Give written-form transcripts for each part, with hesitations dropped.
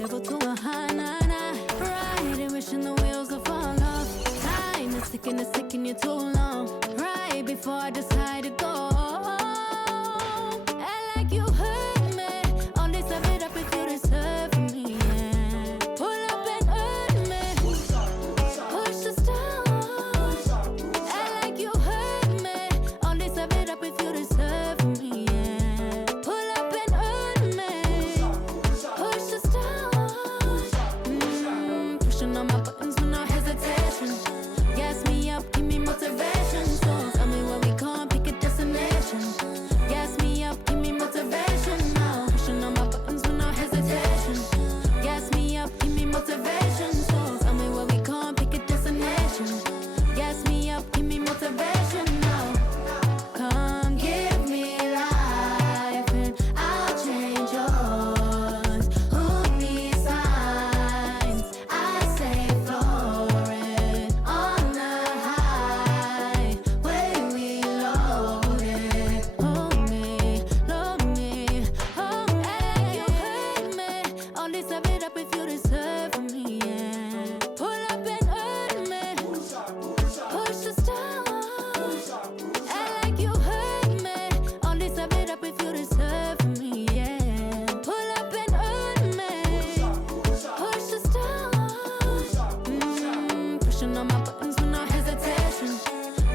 table to a high, nah, nah. Riding, wishing the wheels will fall off. Time is ticking, it's taking you too long. Right before I decide to go. And like you hurt me, only serve it up if you deserve me, yeah. Pull up and hurt me, push the stars. And like you hurt me, only serve it up if you deserve me, yeah. Pull up and hurt me, push the stars. Pushing on my buttons with no hesitation. Gas me up, give me motivation. So tell me where we come, pick a destination. Gas me up, give me motivation now. Pushing on my buttons with no hesitation. Gas me up, give me motivation. So tell me where we come, pick a destination. Gas me up, give me motivation now. Come give me life and I'll change yours. Who needs signs? I say florid on the highway we loaded. Hold me, love me, hold me. You hurt me, only serve it up if you deserve me, yeah. Pull up and hurt me, push the stars. And like you hurt me, only serve it up if you deserve me, yeah. Pull up and hurt me, push the stars. Pushing on my buttons with no hesitation.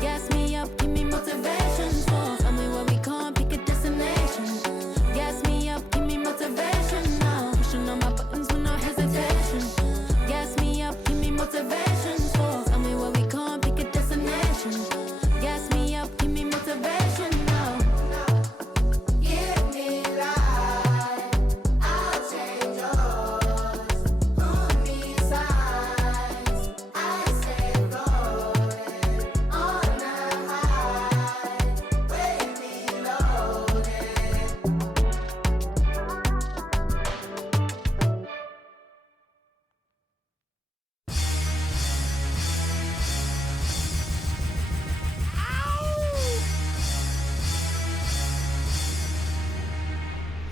Gas me up, give me motivation. So tell me where we come, pick a destination. Gas me up, give me motivation now. Pushing on my buttons with no hesitation. Gas me up, give me motivation. So tell me where we come, pick a destination. Gas me up, give me motivation now. Give me life, I'll change yours. Who needs signs? I say floated on the highway we loaded.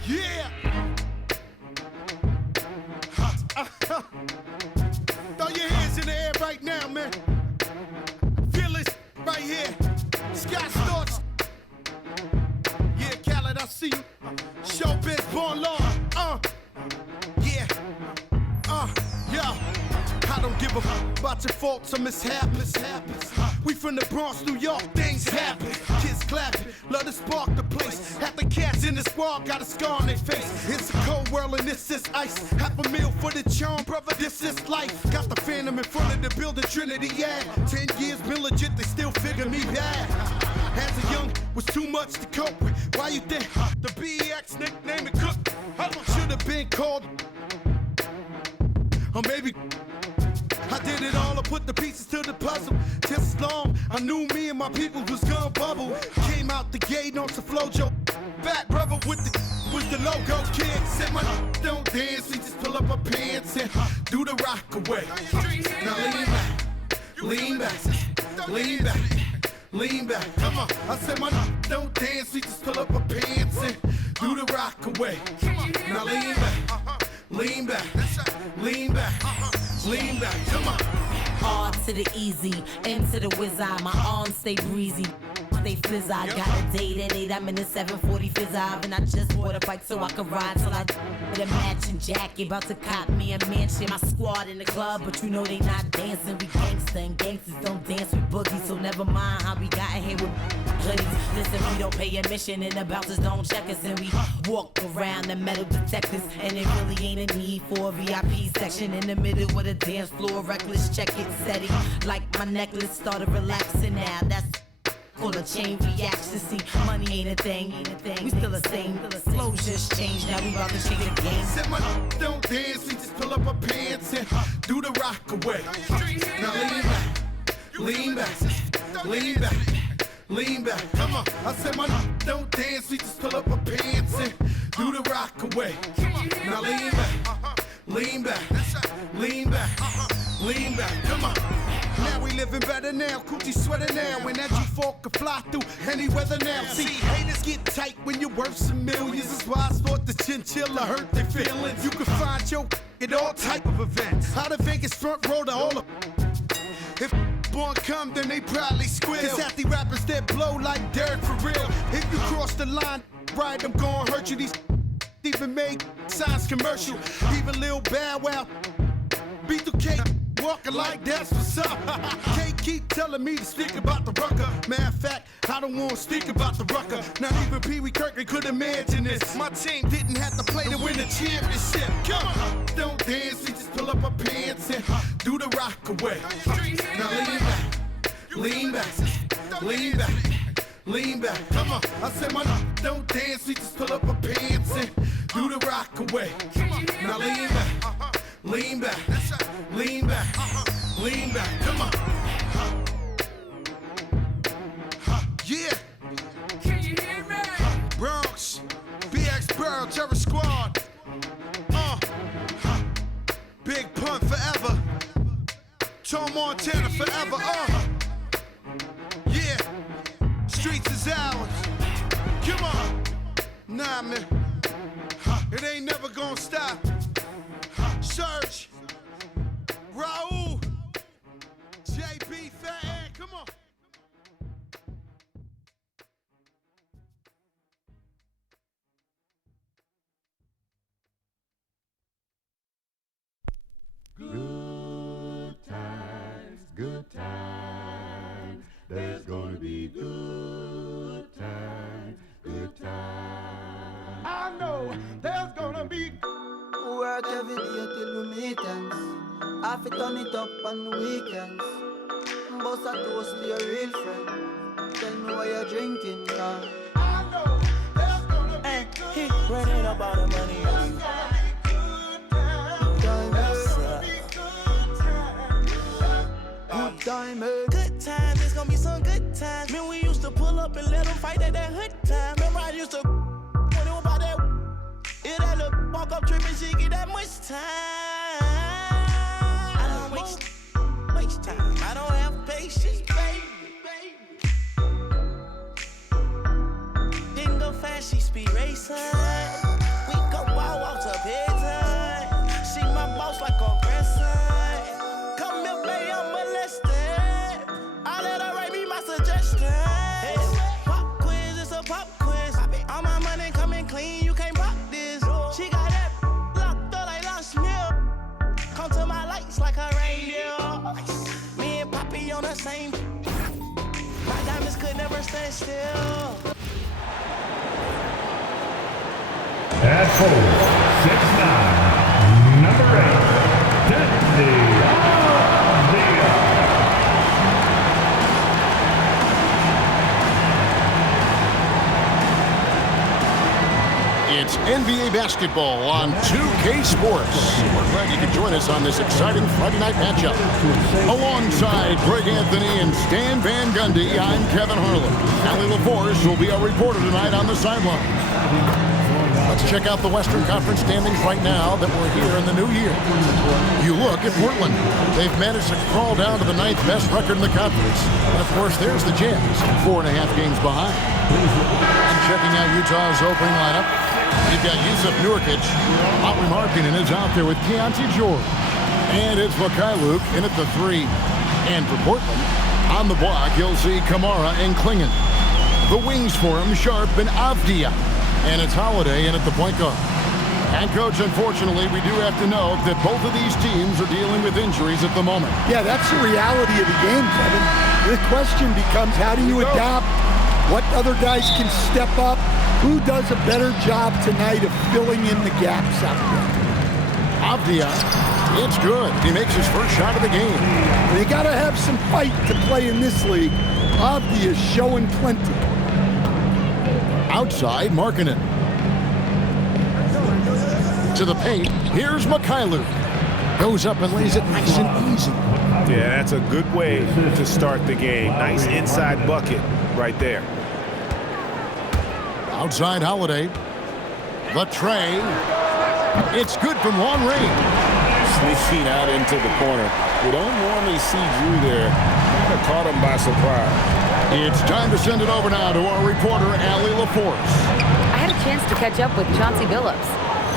Yeah! Throw your hands in the air right now, man. Feel this right here. Scott Storch. Yeah, Khaled, I see you. Showbiz, born law. Yeah. Yeah. I don't give a fuck about your faults or mishaps. We from the Bronx, New York, things happen. Kids clapping, love to spark the place. Half the cats in the squad got a scar on their face. It's a cold world and this is ice. Half a meal for the charm, brother, this is life. Got the Phantom in front of the building, Trinity, yeah. 10 years been legit, they still figure me bad. As a young, was too much to cope with. Why you think the BX nickname it Cook? Should have been called, or maybe I did it all, I put the pieces to the puzzle. Just as long, I knew me and my people was gonna bubble. Came out the gate on some flojo. Back brother with the logo kid. Said my don't dance, we just pull up our pants and do the rock away. Now lean back, lean back, lean back, lean back. Come on, I said my don't dance, we just pull up our pants and do the rock away. Now lean back, lean back, lean back. Lean back, come on. Hard to the easy, into the whiz eye. My arms stay breezy, stay fizz. I got a date at 8, I'm in the 740 fizz eye. And I just bought a bike so I can ride till I with a matching jacket. About to cop me a mansion. My squad in the club, but you know they not dancing. We gangsta and gangsters don't dance with boogies. So never mind how we got in here with hoodies. Listen, we don't pay admission and the bouncers don't check us. And we walk around the metal detectors. And it really ain't a need for a VIP section in the middle with a dance floor. Reckless, check it, steady. Like my necklace started relaxing now. That's called a chain reaction. See, money ain't a thing. We still the same. Flows just changed. Now we about to change the game. Said my don't dance, we just pull up our pants and do the rock away. Now lean back, lean back, lean back, lean back. Come on, I said my don't dance, we just pull up our pants and do the rock away. Now lean back, lean back, lean back, lean back. Come on. Now we living better now, coochie sweater now. And that G4 can fly through any weather now. See, haters get tight when you're worth some millions. That's why I thought the chinchilla hurt their feelings. You can find your at all type of events. How the Vegas front row to all of. If born come, then they probably squeal. Cause half the rappers that blow like Derek for real. If you cross the line, right, I'm gonna hurt you. These even made signs commercial. Even Lil Bow Wow B2K walking like that's what's up. Can't keep telling me to speak about the rucker. Matter of fact, I don't want to speak about the rucker. Not even Pee Wee Kirkland could imagine this. My team didn't have to play to win the championship. Come on, don't dance, we just pull up our pants and do the rock away. Now lean back, lean back, lean back. Come on, I said my don't dance, we just pull up our pants and do the rock away. Now lean back, lean back, lean back, lean back. Come on. Yeah. Can you hear me? Bronx, BX Burrow, Terror Squad. Big Pun forever. Tom Montana forever. Yeah. Streets is ours. Come on. Nah, man. It ain't never gonna stop. Search. Raul. JB Fat Ed. Come on. Good times, there's gonna be good times, good times. I know there's gonna be work every day till we meet ends. Have to turn it up on the weekends. Bust a toast to your real friend. Tell me why you're drinking, yeah. I know there's gonna be good He running up all the money. Good times, it's gonna be some good times. Man, we used to pull up and let them fight at that hood time. Remember I used to when it was about that. It had a walk up trip and she get that much time. I don't waste time. I don't have patience, baby. Didn't go fast, she speed racing. We go wild walks up here time. She my boss like a grandson. Come here, baby, I'm molested. I let her write me my suggestions. Pop quiz, it's a pop quiz. All my money coming clean, you can't pop this. She got that locked up like Lost Mill. Come to my lights like a reindeer. Me and Poppy on the same. My diamonds could never stand still. At 4'6'9", number 8, Deni. It's NBA basketball on 2K Sports. We're glad you could join us on this exciting Friday night matchup. Alongside Greg Anthony and Stan Van Gundy, I'm Kevin Harlan. Allie LaForce will be our reporter tonight on the sideline. Let's check out the Western Conference standings right now that we're here in the new year. You look at Portland. They've managed to crawl down to the 9th best record in the conference. And of course, there's the Jazz, 4.5 games behind. And checking out Utah's opening lineup, you've got Yusuf Nurkic. Lauri Markkanen is out there with Keontae George. And it's Luke in at the 3. And for Portland, on the block, you'll see Kamara and Klingon. The wings for him, Sharp and Avdija. And it's Holiday in at the point guard. And coach, unfortunately, we do have to note that both of these teams are dealing with injuries at the moment. Yeah, that's the reality of the game, Kevin. The question becomes, how do you adapt? What other guys can step up? Who does a better job tonight of filling in the gaps out there? Avdija, it's good. He makes his first shot of the game. They got to have some fight to play in this league. Avdija's showing plenty. Outside, Markkanen. To the paint, here's Mikhailuk. Goes up and lays it nice and easy. Yeah, that's a good way to start the game. Nice inside bucket right there. Outside Holiday. The tray. It's good from long range. Sneaking out into the corner. We don't normally see Drew there. Kind of caught him by surprise. It's time to send it over now to our reporter, Allie LaForce. I had a chance to catch up with Chauncey Billups.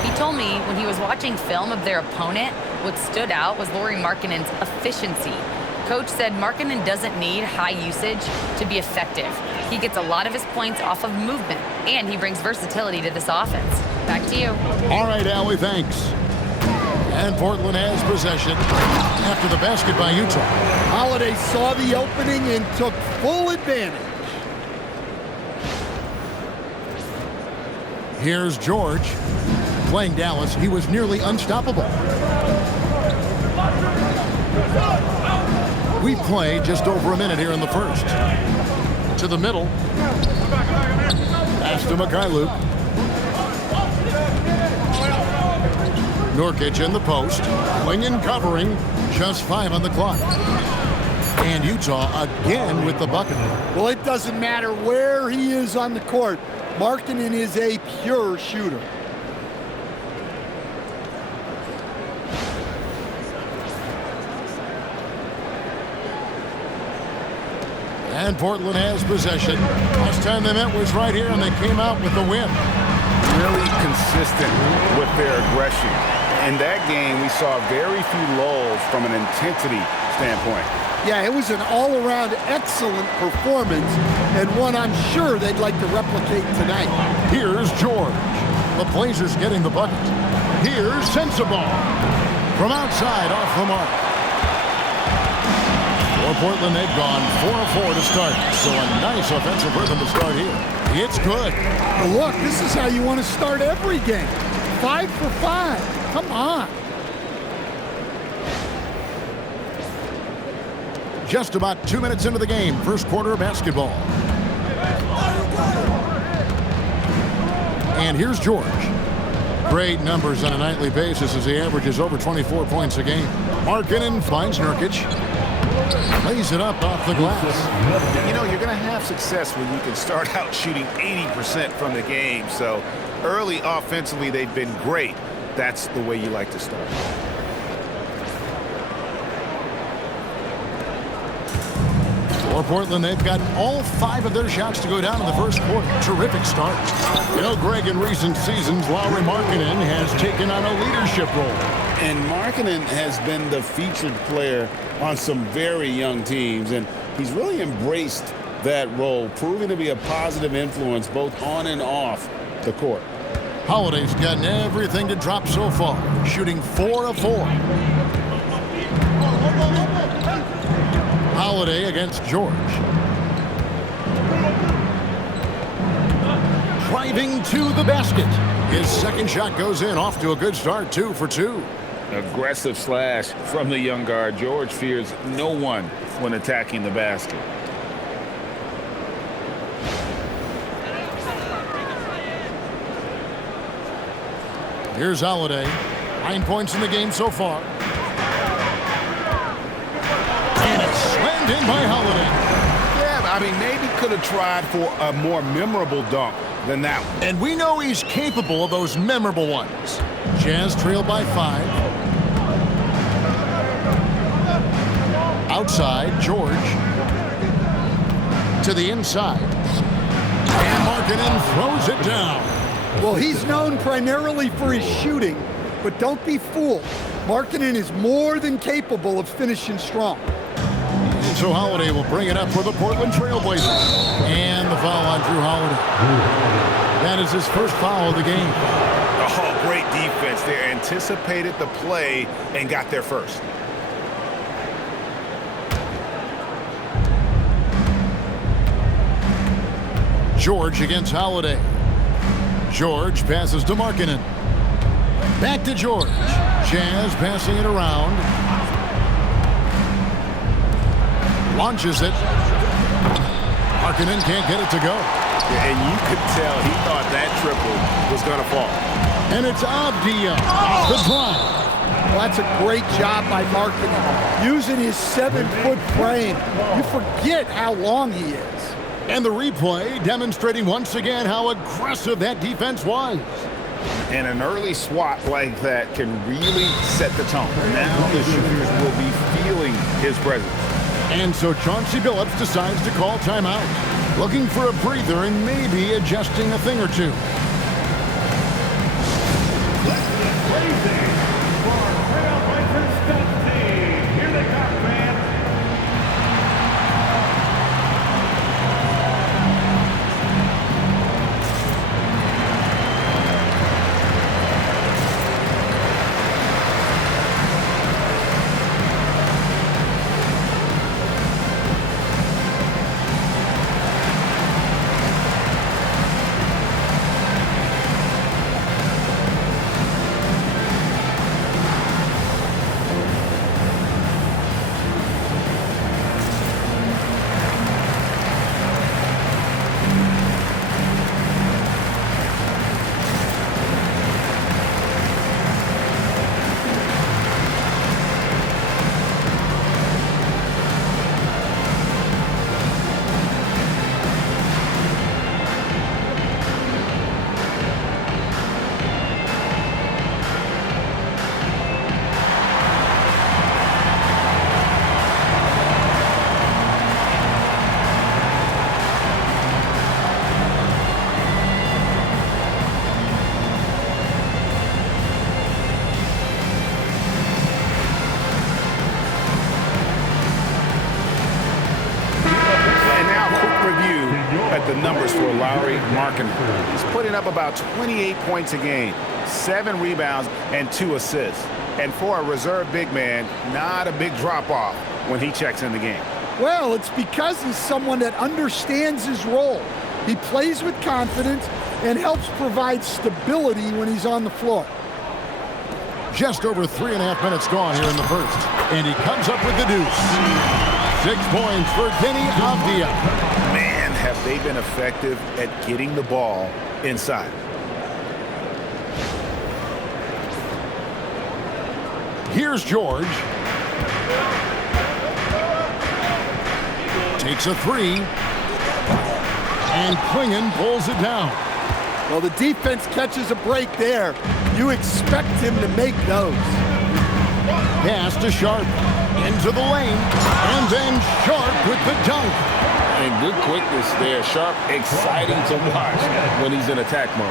He told me when he was watching film of their opponent, what stood out was Lauri Markkanen's efficiency. Coach said Markkanen doesn't need high usage to be effective. He gets a lot of his points off of movement, and he brings versatility to this offense. Back to you. All right, Allie, thanks. And Portland has possession after the basket by Utah. Holiday saw the opening and took full advantage. Here's George. Playing Dallas, he was nearly unstoppable. We play just over a minute here in the first. To the middle. Pass to Mikhailuk. Nurkic in the post. Wingen covering. Just 5 on the clock. And Utah again with the bucket. Well, it doesn't matter where he is on the court. Markkanen is a pure shooter. And Portland has possession. Last time they met was right here, and they came out with the win. Really consistent with their aggression. In that game, we saw very few lulls from an intensity standpoint. Yeah, it was an all-around excellent performance, and one I'm sure they'd like to replicate tonight. Here's George. The Blazers getting the bucket. Here's Sensabaugh. From outside, off the mark. For Portland, they've gone 4 of 4 to start. So a nice offensive rhythm to start here. It's good. Well, look, this is how you want to start every game. 5 for 5. Come on. Just about 2 minutes into the game, first quarter of basketball. And here's George. Great numbers on a nightly basis as he averages over 24 points a game. Markkanen finds Nurkic. Lays it up off the glass. You know, you're going to have success when you can start out shooting 80% from the game. So early offensively, they've been great. That's the way you like to start. For Portland, they've gotten all 5 of their shots to go down in the first quarter. Terrific start. You know, Greg, in recent seasons, Lauri Markkanen has taken on a leadership role. And Markkanen has been the featured player on some very young teams, and he's really embraced that role, proving to be a positive influence both on and off the court. Holiday's gotten everything to drop so far, shooting 4 of 4. Holiday against George. Driving to the basket. His second shot goes in, off to a good start, 2 for 2. Aggressive slash from the young guard. George fears no one when attacking the basket. Here's Holiday. 9 points in the game so far. And it's slammed in by Holiday. Yeah, I mean, maybe could have tried for a more memorable dunk than that one. And we know he's capable of those memorable ones. Jazz trail by 5. Outside, George. To the inside. And Markkanen throws it down. Well, he's known primarily for his shooting, but don't be fooled. Markkanen is more than capable of finishing strong. And so Holiday will bring it up for the Portland Trail Blazers. And the foul on Drew Holiday. That is his first foul of the game. Oh, great defense there. Anticipated the play and got there first. George against Holiday. George passes to Markkanen. Back to George. Jazz passing it around. Launches it. Markkanen can't get it to go. Yeah, and you could tell he thought that triple was going to fall. And it's Avdija off the drive. Well, that's a great job by Markkanen. Using his 7-foot frame. You forget how long he is. And the replay demonstrating once again how aggressive that defense was. And an early swat like that can really set the tone. Now the shooters will be feeling his presence. And so Chauncey Billups decides to call timeout, looking for a breather and maybe adjusting a thing or two. scores for Lauri Markkanen. He's putting up about 28 points a game, 7 rebounds, and 2 assists. And for a reserve big man, not a big drop-off when he checks in the game. Well, it's because he's someone that understands his role. He plays with confidence and helps provide stability when he's on the floor. Just over 3.5 minutes gone here in the first. And he comes up with the deuce. 6 points for Deni Avdija. Man, have they been effective at getting the ball inside. Here's George. Takes a 3. And Klingon pulls it down. Well, the defense catches a break there. You expect him to make those. Pass to Sharp. Into the lane. And then Sharp with the dunk. And good quickness there. Sharp, exciting to watch when he's in attack mode.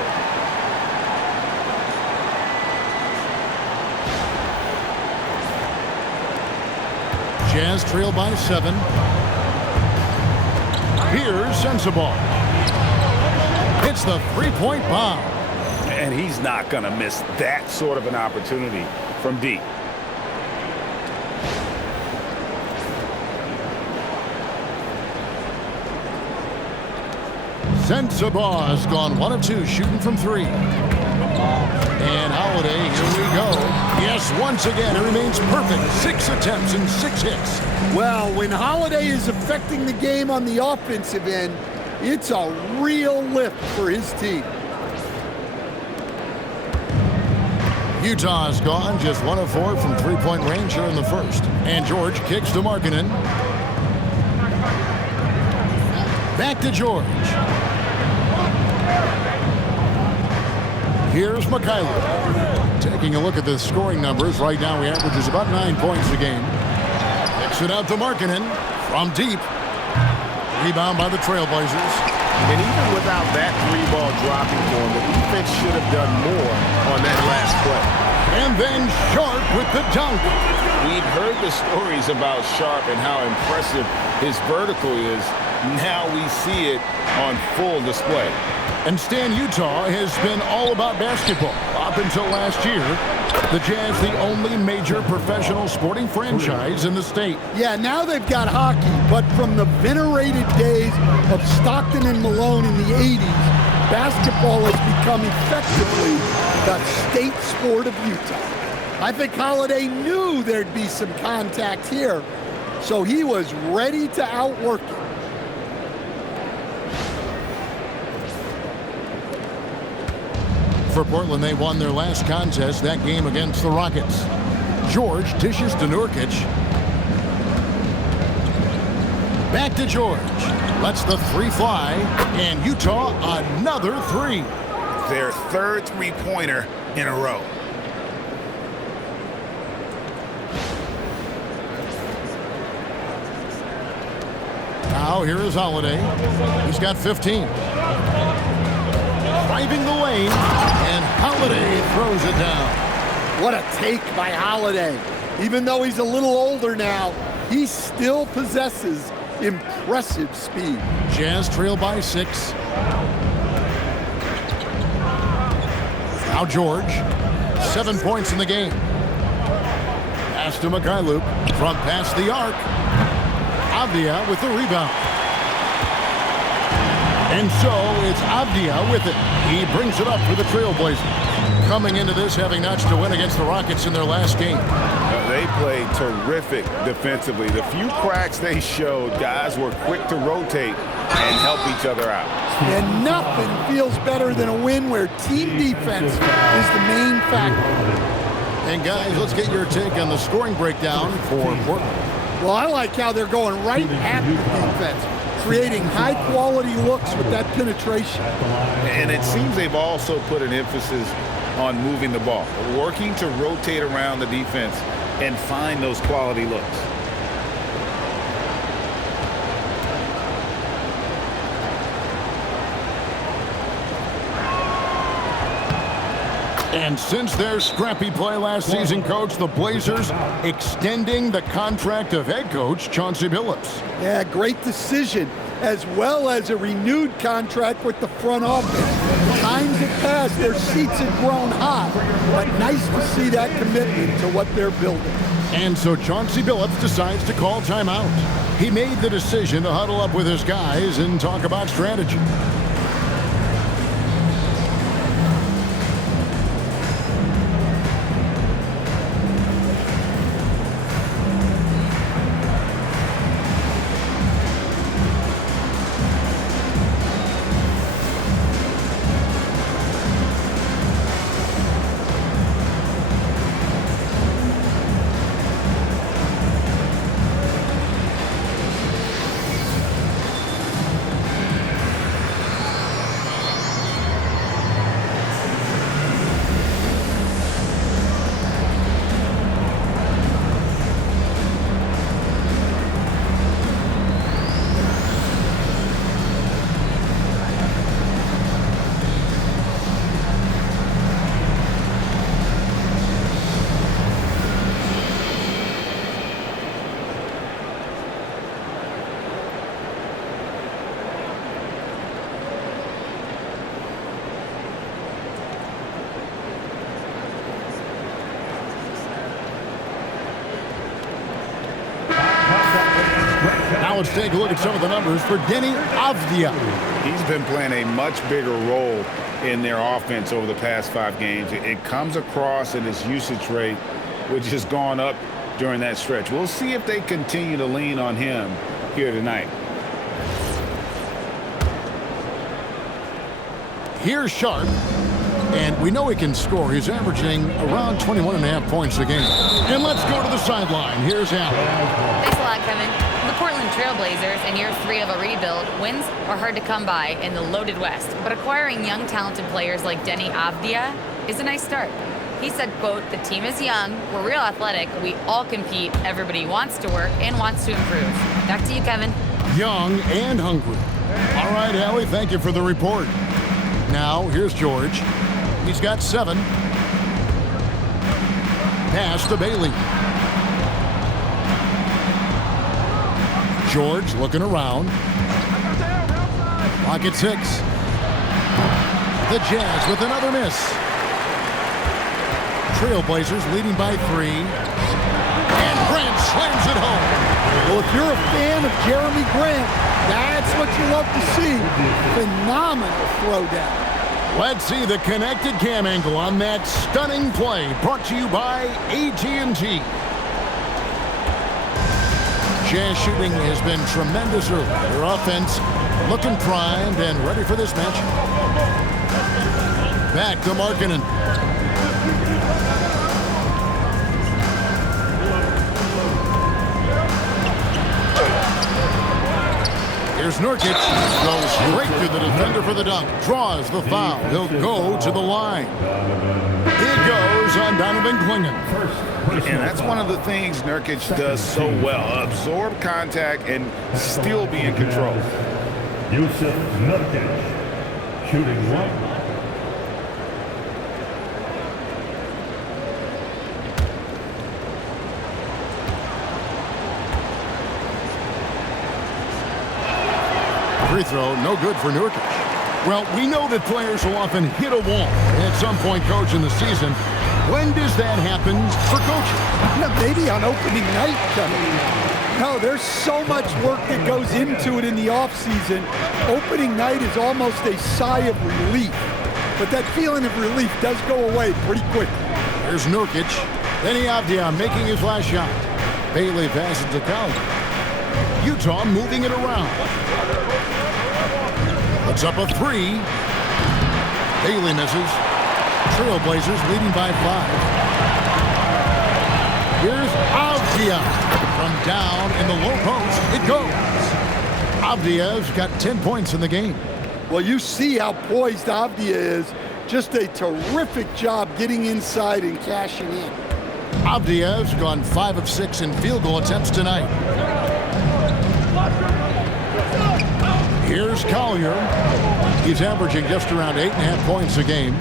Jazz trail by 7. Here's Sensabaugh. Hits the 3-point bomb. And he's not going to miss that sort of an opportunity from deep. Sensabaugh has gone 1 of 2, shooting from 3. And Holiday, here we go. Yes, once again, it remains perfect. 6 attempts and 6 hits. Well, when Holiday is affecting the game on the offensive end, it's a real lift for his team. Utah's gone just 1 of 4 from 3-point range here in the first. And George kicks to Markkanen. Back to George. Here's Markkanen. Taking a look at the scoring numbers. Right now he averages about 9 points a game. Kicks it out to Markkanen from deep. Rebound by the Trailblazers. And even without that 3-ball dropping for him, the defense should have done more on that last play. And then Sharp with the dunk. We've heard the stories about Sharp and how impressive his vertical is. Now we see it on full display. And Stan, Utah has been all about basketball up until last year. The Jazz, the only major professional sporting franchise in the state. Yeah, now they've got hockey, but from the venerated days of Stockton and Malone in the 80s, basketball has become effectively the state sport of Utah. I think Holiday knew there'd be some contact here, so he was ready to outwork it. For Portland, they won their last contest, that game against the Rockets. George dishes to Nurkic. Back to George. Lets the 3 fly. And Utah, another 3. Their third 3-pointer in a row. Now here is Holiday. He's got 15. Driving the lane, and Holiday throws it down. What a take by Holiday. Even though he's a little older now, he still possesses impressive speed. Jazz trail by 6. Now George, 7 points in the game. Pass to Mikhailuk from past the arc. Avdija with the rebound. And so it's Avdija with it. He brings it up for the Trailblazers. Coming into this, having notched a win against the Rockets in their last game. They played terrific defensively. The few cracks they showed, guys were quick to rotate and help each other out. And nothing feels better than a win where team defense is the main factor. And guys, let's get your take on the scoring breakdown for Portland. Well, I like how they're going right at the defense, creating high-quality looks with that penetration. And it seems they've also put an emphasis on moving the ball, working to rotate around the defense and find those quality looks. And since their scrappy play last season, Coach, the Blazers extending the contract of head coach Chauncey Billups. Yeah, great decision. as well as a renewed contract with the front office. Times have passed, their seats have grown hot, but nice to see that commitment to what they're building. And so Chauncey Billups decides to call timeout. He made the decision to huddle up with his guys and talk about strategy. Now let's take a look at some of the numbers for Deni Avdija. He's been playing a much bigger role in their offense over the past 5 games. It comes across in his usage rate, which has gone up during that stretch. We'll see if they continue to lean on him here tonight. Here's Sharp, and we know he can score. He's averaging around 21.5 points a game. And let's go to the sideline. Here's Allen. Thanks a lot, Kevin. The Portland Trailblazers, in year 3 of a rebuild, wins are hard to come by in the loaded West. But acquiring young, talented players like Deni Avdija is a nice start. He said, quote, "The team is young, we're real athletic, we all compete, everybody wants to work and wants to improve." Back to you, Kevin. Young and hungry. All right, Allie, thank you for the report. Now, here's George. He's got 7. Pass to Bailey. George looking around. Pocket 6. The Jazz with another miss. Trailblazers leading by 3. And Grant slams it home. Well, if you're a fan of Jeremy Grant, that's what you love to see. Phenomenal throwdown. Let's see the connected cam angle on that stunning play, brought to you by AT&T. Jazz shooting has been tremendous early. Their offense looking primed and ready for this match. Back to Markkanen. Here's Nurkic. Goes straight through the defender for the dunk. Draws the foul. He'll go to the line. It goes on Donovan Clingan. And that's one of the things Nurkic does so well. Absorb contact and still be in control. Yusuf Nurkic, shooting 1. Free throw, no good for Nurkic. Well, we know that players will often hit a wall at some point, Coach, in the season. When does that happen for coaches? Maybe on opening night, Kevin. No, there's so much work that goes into it in the offseason. Opening night is almost a sigh of relief. But that feeling of relief does go away pretty quickly. There's Nurkic. Deni Avdija making his last shot. Bailey passes to Collier. Utah moving it around. Puts up a 3. Bailey misses. Trailblazers leading by 5. Here's Avdija. From down in the low post, it goes. Avdija's got 10 points in the game. Well, you see how poised Avdija is. Just a terrific job getting inside and cashing in. Avdija's gone 5 of 6 in field goal attempts tonight. Here's Collier. He's averaging just around 8.5 points a game.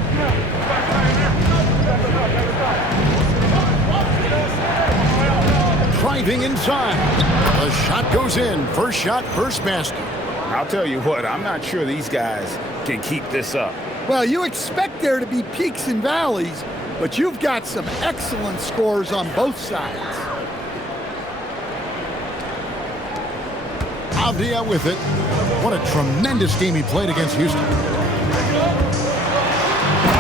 Driving inside. The shot goes in. First shot, first basket. I'll tell you what, I'm not sure these guys can keep this up. Well, you expect there to be peaks and valleys, but you've got some excellent scores on both sides. Avdija with it. What a tremendous game he played against Houston.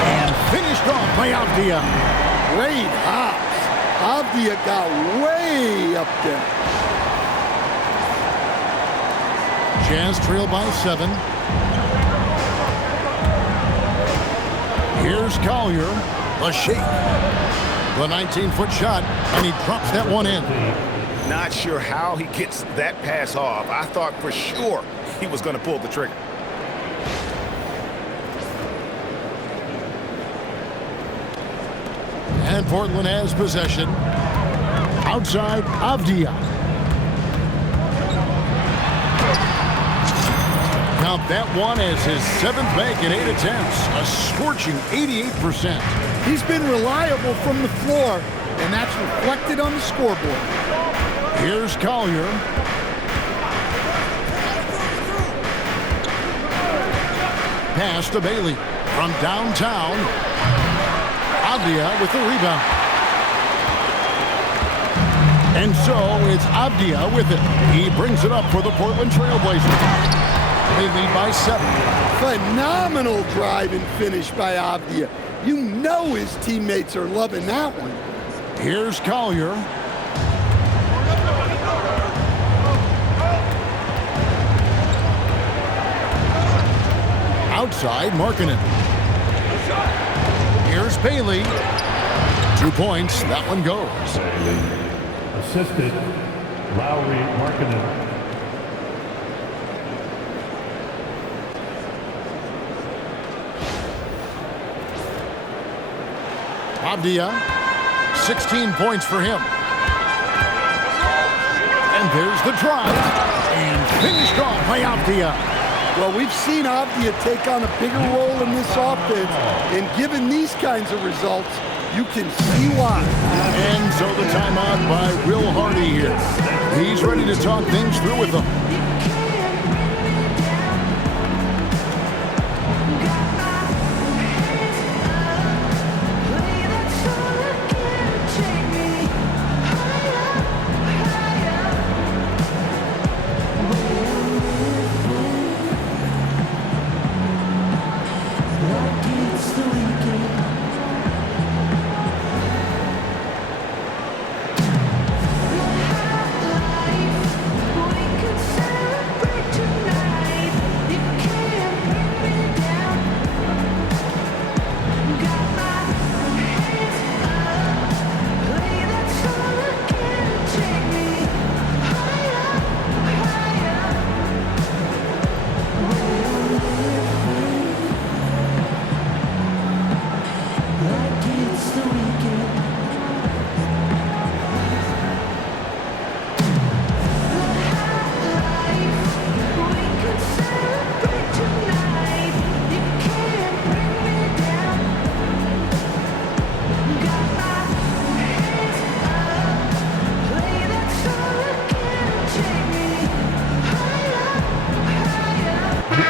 And finished off by Avdija. Great hops. Avdija got way up there. Jazz trail by 7. Here's Collier. A shake. The 19-foot shot, and he drops that one in. Not sure how he gets that pass off. I thought for sure he was going to pull the trigger. And Portland has possession. Outside, Avdija. Count that one as his 7th make in 8 attempts. A scorching 88%. He's been reliable from the floor, and that's reflected on the scoreboard. Here's Collier. Pass to Bailey from downtown. Avdija with the rebound. And so it's Avdija with it. He brings it up for the Portland Trailblazers. They lead by 7. Phenomenal drive and finish by Avdija. You know his teammates are loving that one. Here's Collier. Outside, Markkanen. Here's Bailey. 2 points. That one goes. Assisted, Lauri, Markkanen. Avdija, 16 points for him. And there's the drive. And finished off by Avdija. Well, we've seen Avdija take on a bigger role in this offense, and given these kinds of results, you can see why. And so the timeout by Will Hardy here. He's ready to talk things through with them.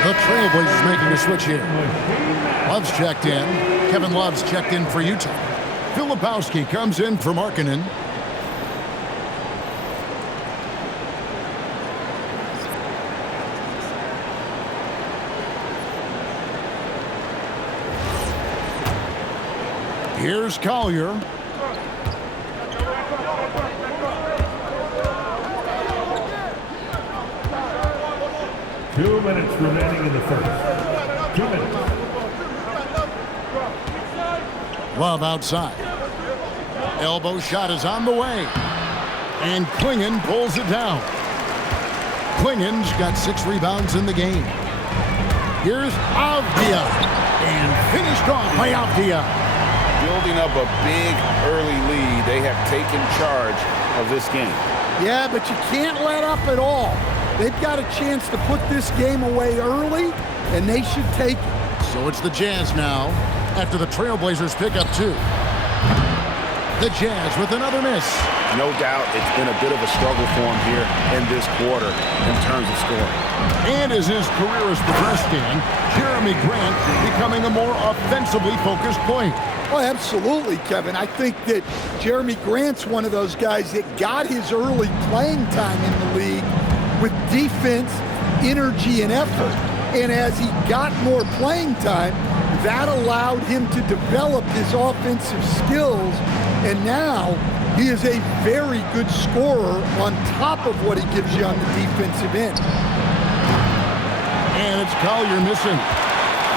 The Trailblazers making a switch here. Love's checked in. Kevin Love's checked in for Utah. Filipowski comes in for Markkanen. Here's Collier. Two minutes remaining in the first. 2 minutes. Love outside. Elbow shot is on the way. And Klingon pulls it down. Klingon's got 6 rebounds in the game. Here's Avdija. And finished off by Avdija. Building up a big early lead. They have taken charge of this game. Yeah, but you can't let up at all. They've got a chance to put this game away early, and they should take it. So it's the Jazz now, after the Trailblazers pick up 2. The Jazz with another miss. no doubt it's been a bit of a struggle for him here in this quarter in terms of scoring. And as his career has progressed, Dan, Jeremy Grant becoming a more offensively focused point. Oh, absolutely, Kevin. I think that Jeremy Grant's one of those guys that got his early playing time in the league with defense, energy, and effort. And as he got more playing time, that allowed him to develop his offensive skills. And now he is a very good scorer on top of what he gives you on the defensive end. And it's Collier missing.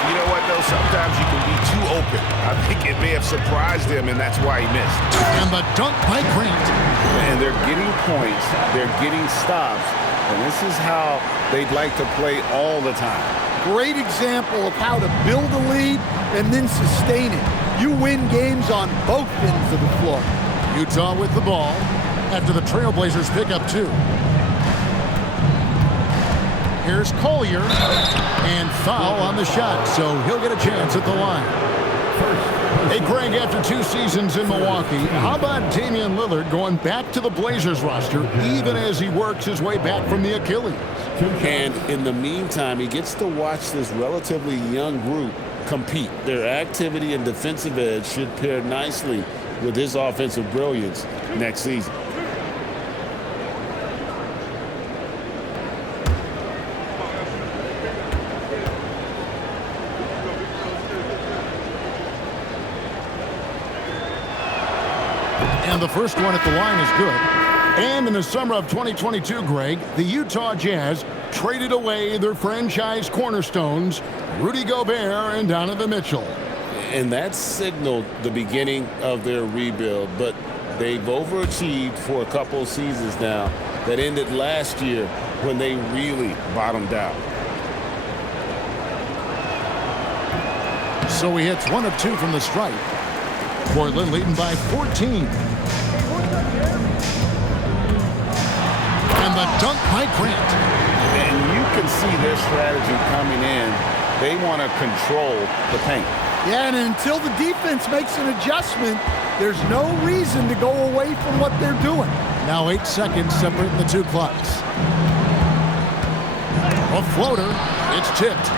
You know what, though? Sometimes you can be too open. I think it may have surprised him, and that's why he missed. And the dunk by Grant. And they're getting points. They're getting stops. And this is how they'd like to play all the time. Great example of how to build a lead and then sustain it. You win games on both ends of the floor. Utah with the ball after the Trailblazers pick up 2. Here's Collier, and foul on the shot, so he'll get a chance at the line. Hey, Greg, after 2 seasons in Milwaukee, how about Damian Lillard going back to the Blazers roster even as he works his way back from the Achilles? And in the meantime, he gets to watch this relatively young group compete. Their activity and defensive edge should pair nicely with his offensive brilliance next season. And the first one at the line is good. And in the summer of 2022, Greg, the Utah Jazz traded away their franchise cornerstones, Rudy Gobert and Donovan Mitchell. And that signaled the beginning of their rebuild, but they've overachieved for a couple of seasons now that ended last year when they really bottomed out. So he hits 1 of 2 from the stripe. Portland leading by 14. And the dunk by Grant. And you can see their strategy coming in. They want to control the paint. Yeah, and until the defense makes an adjustment, there's no reason to go away from what they're doing. Now 8 seconds separating the 2 clocks. A floater. It's tipped.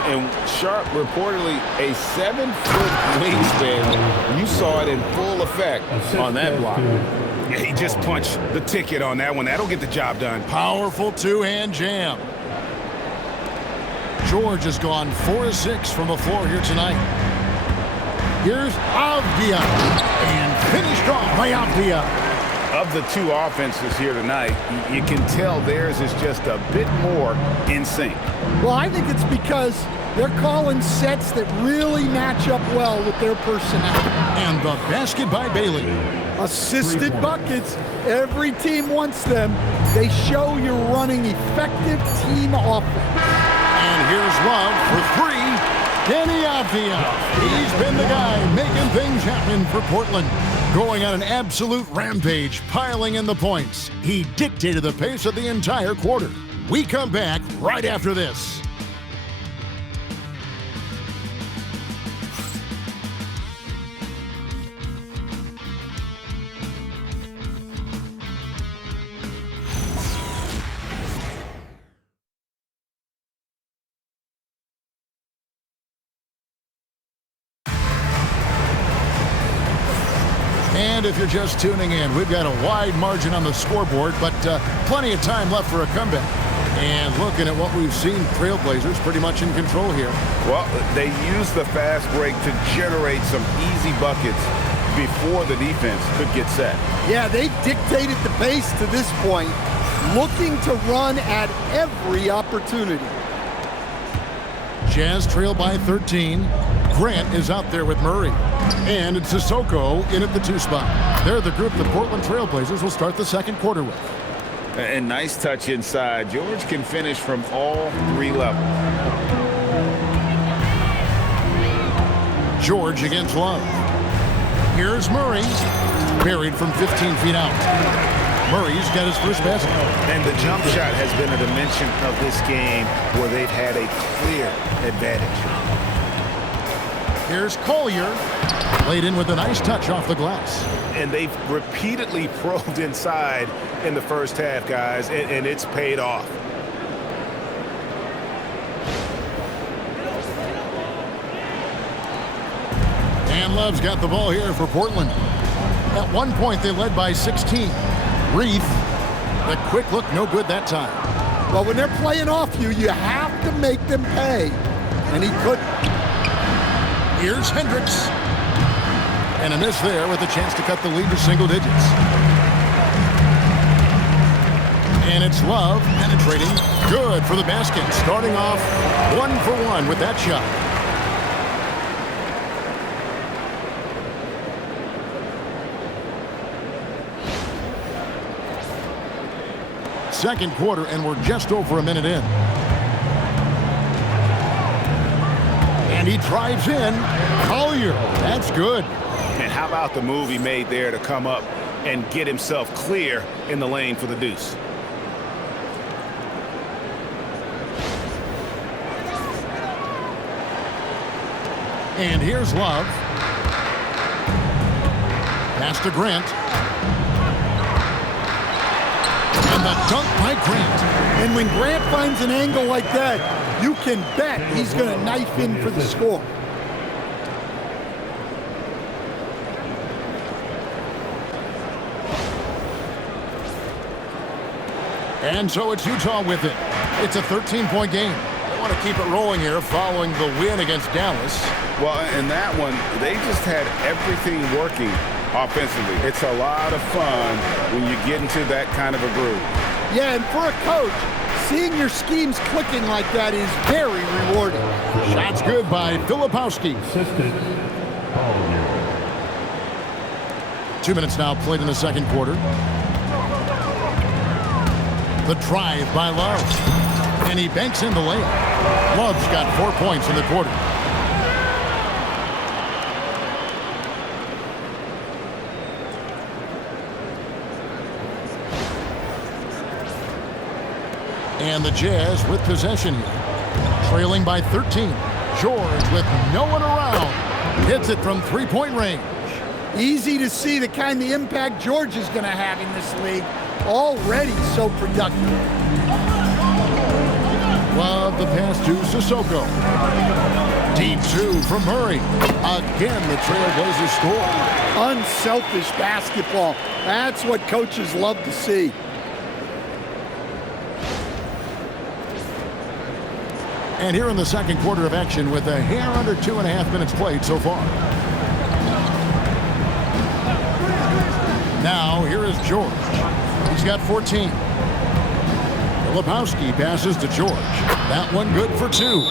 And Sharp reportedly a 7-foot wingspan. You saw it in full effect on that block. Yeah, he just punched the ticket on that one. That'll get the job done. Powerful 2-hand jam. George has gone 4 of 6 from the floor here tonight. Here's Avdija. And finished off by Avdija. Of the 2 offenses here tonight, you can tell theirs is just a bit more in sync. Well, I think it's because they're calling sets that really match up well with their personnel. And the basket by Bailey. Assisted buckets. Every team wants them. They show you're running effective team offense. And here's Love for 3. Deni Avdija. He's been the guy making things happen for Portland. Going on an absolute rampage, piling in the points. He dictated the pace of the entire quarter. We come back right after this. And if you're just tuning in, we've got a wide margin on the scoreboard, but plenty of time left for a comeback. And looking at what we've seen, Trailblazers pretty much in control here. Well, they used the fast break to generate some easy buckets before the defense could get set. Yeah, they've dictated the pace to this point, looking to run at every opportunity. Jazz trail by 13. Grant is out there with Murray. And it's Sissoko in at the 2 spot. They're the group the Portland Trailblazers will start the second quarter with. And nice touch inside. George can finish from all 3 levels. George against Love. Here's Murray. Buried from 15 feet out. Murray's got his first basket. And the jump shot has been a dimension of this game where they've had a clear advantage. Here's Collier. Laid in with a nice touch off the glass. And they've repeatedly probed inside in the first half, guys, and it's paid off. And Love's got the ball here for Portland. At one point, they led by 16. Reith, the quick look, no good that time. Well, when they're playing off you, you have to make them pay. And he couldn't. Here's Hendricks. And a miss there with a chance to cut the lead to single digits. And it's Love penetrating. Good for the basket. Starting off 1 for 1 with that shot. Second quarter, and we're just over a minute in. And he drives in. Collier, that's good. And how about the move he made there to come up and get himself clear in the lane for the deuce? And here's Love. Pass to Grant. And the dunk by Grant. And when Grant finds an angle like that, you can bet he's going to knife in for the score. And so it's Utah with it. It's a 13-point game. They want to keep it rolling here following the win against Dallas. Well, in that one, they just had everything working offensively. It's a lot of fun when you get into that kind of a groove. Yeah, and for a coach, seeing your schemes clicking like that is very rewarding. Shots good by Filipowski. 2 minutes now played in the second quarter. The drive by Love. And he banks in the lane. Love's got 4 points in the quarter. And the Jazz with possession here. Trailing by 13. George with no one around. Hits it from three-point range. Easy to see the kind of impact George is going to have in this league. Already so productive. Love the pass to Sissoko. Deep two from Murray. Again, the Trailblazers score. Unselfish basketball. That's what coaches love to see. And here in the second quarter of action with a hair under 2.5 minutes played so far. Now, here is George. He's got 14. Filipowski passes to George. That one good for 2.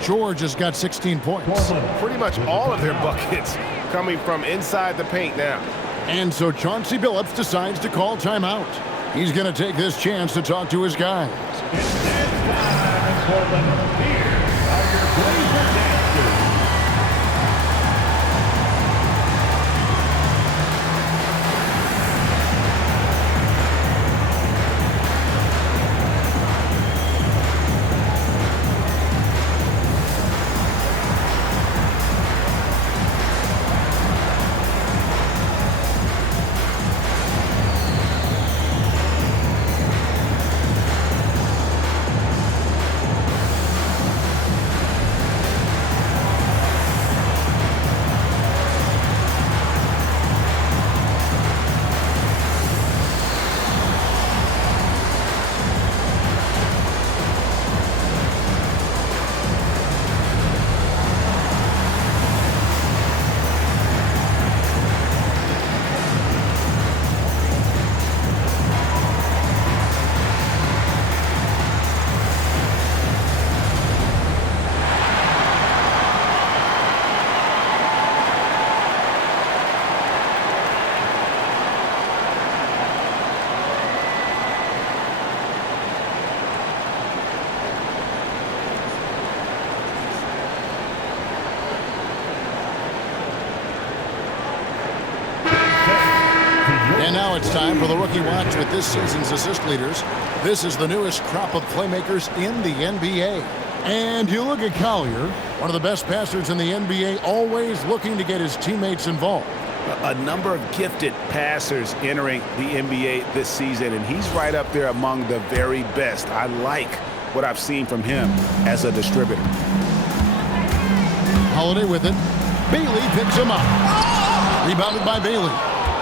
George has got 16 points. Pretty much all of their buckets coming from inside the paint now. And so Chauncey Billups decides to call timeout. He's going to take this chance to talk to his guys. And now it's time for the Rookie Watch with this season's assist leaders. This is the newest crop of playmakers in the NBA. And you look at Collier, one of the best passers in the NBA, always looking to get his teammates involved. A number of gifted passers entering the NBA this season, and he's right up there among the very best. I like what I've seen from him as a distributor. Holiday with it. Bailey picks him up. Rebounded by Bailey.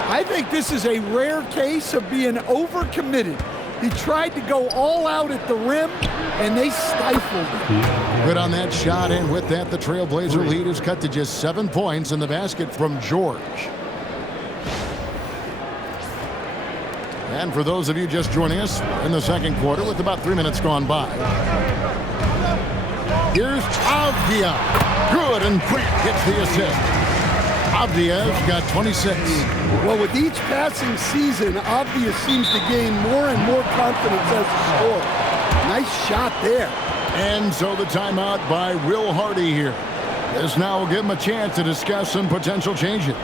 I think this is a rare case of being overcommitted. He tried to go all out at the rim, and they stifled him. Good on that shot, and with that, the Trailblazer lead is cut to just 7 points in the basket from George. And for those of you just joining us in the second quarter with about 3 minutes gone by, here's Avdija. Good, and Grant gets the assist. Avdija's got 26. Well, with each passing season, Avdija seems to gain more and more confidence as a scorer. Nice shot there. And so the timeout by Will Hardy here. This now will give him a chance to discuss some potential changes.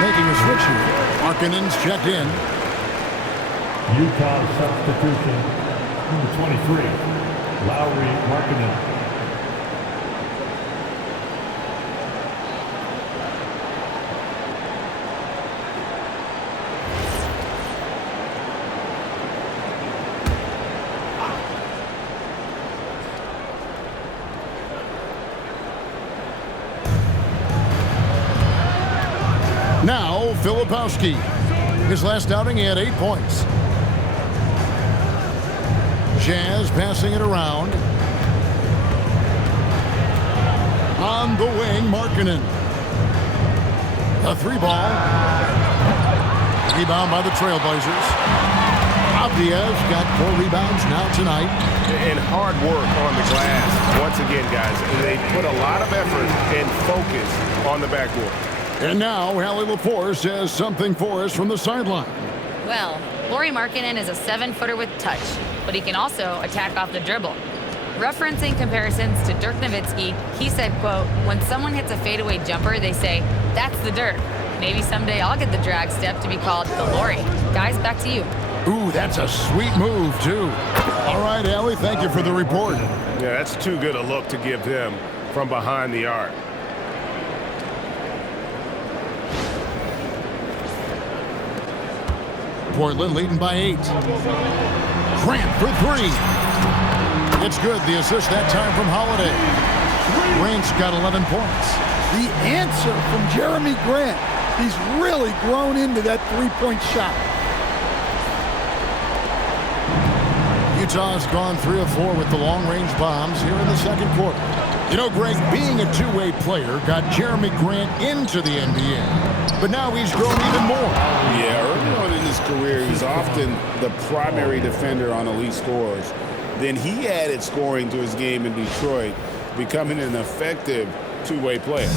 Making a switch here. Markkanen's checked in. Utah substitution, number 23, Lauri Markkanen. Now, Filipowski. His last outing, he had 8 points. Jazz passing it around. On the wing, Markkanen. A 3-ball. Rebound by the Trailblazers. Avdija's got 4 rebounds now tonight. And hard work on the glass. Once again, guys, they put a lot of effort and focus on the backboard. And now, Hallie LaForce has something for us from the sideline. Well, Lauri Markkanen is a 7-footer with touch, but he can also attack off the dribble. Referencing comparisons to Dirk Nowitzki, he said, quote, "When someone hits a fadeaway jumper, they say, that's the Dirk. Maybe someday I'll get the drag step to be called the Lauri." Guys, back to you. Ooh, that's a sweet move, too. All right, Hallie, thank you for the report. Yeah, that's too good a look to give him from behind the arc. Portland leading by 8. Grant for 3. It's good. The assist that time from Holiday. Grant's got 11 points. The answer from Jeremy Grant. He's really grown into that three-point shot. Utah's gone 3 of 4 with the long-range bombs here in the second quarter. You know, Greg, being a two-way player got Jeremy Grant into the NBA, but now he's grown even more. Yeah, early on in his career, he was often the primary defender on elite scorers. Then he added scoring to his game in Detroit, becoming an effective two-way player.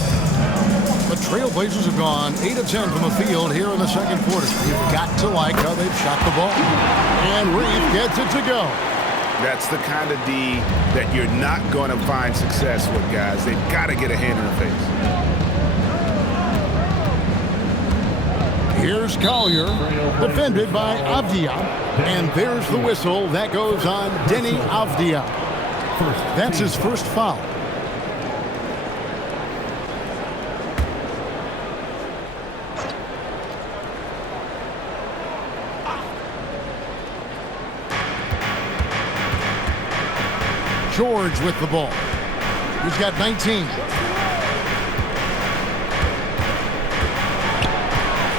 The Trailblazers have gone 8 of 10 from the field here in the second quarter. You've got to like how they've shot the ball. And Reed gets it to go. That's the kind of D that you're not going to find success with, guys. They've got to get a hand in the face. Here's Collier, defended by Avdija. And there's the whistle. That goes on Deni Avdija. That's his first foul. George with the ball. He's got 19.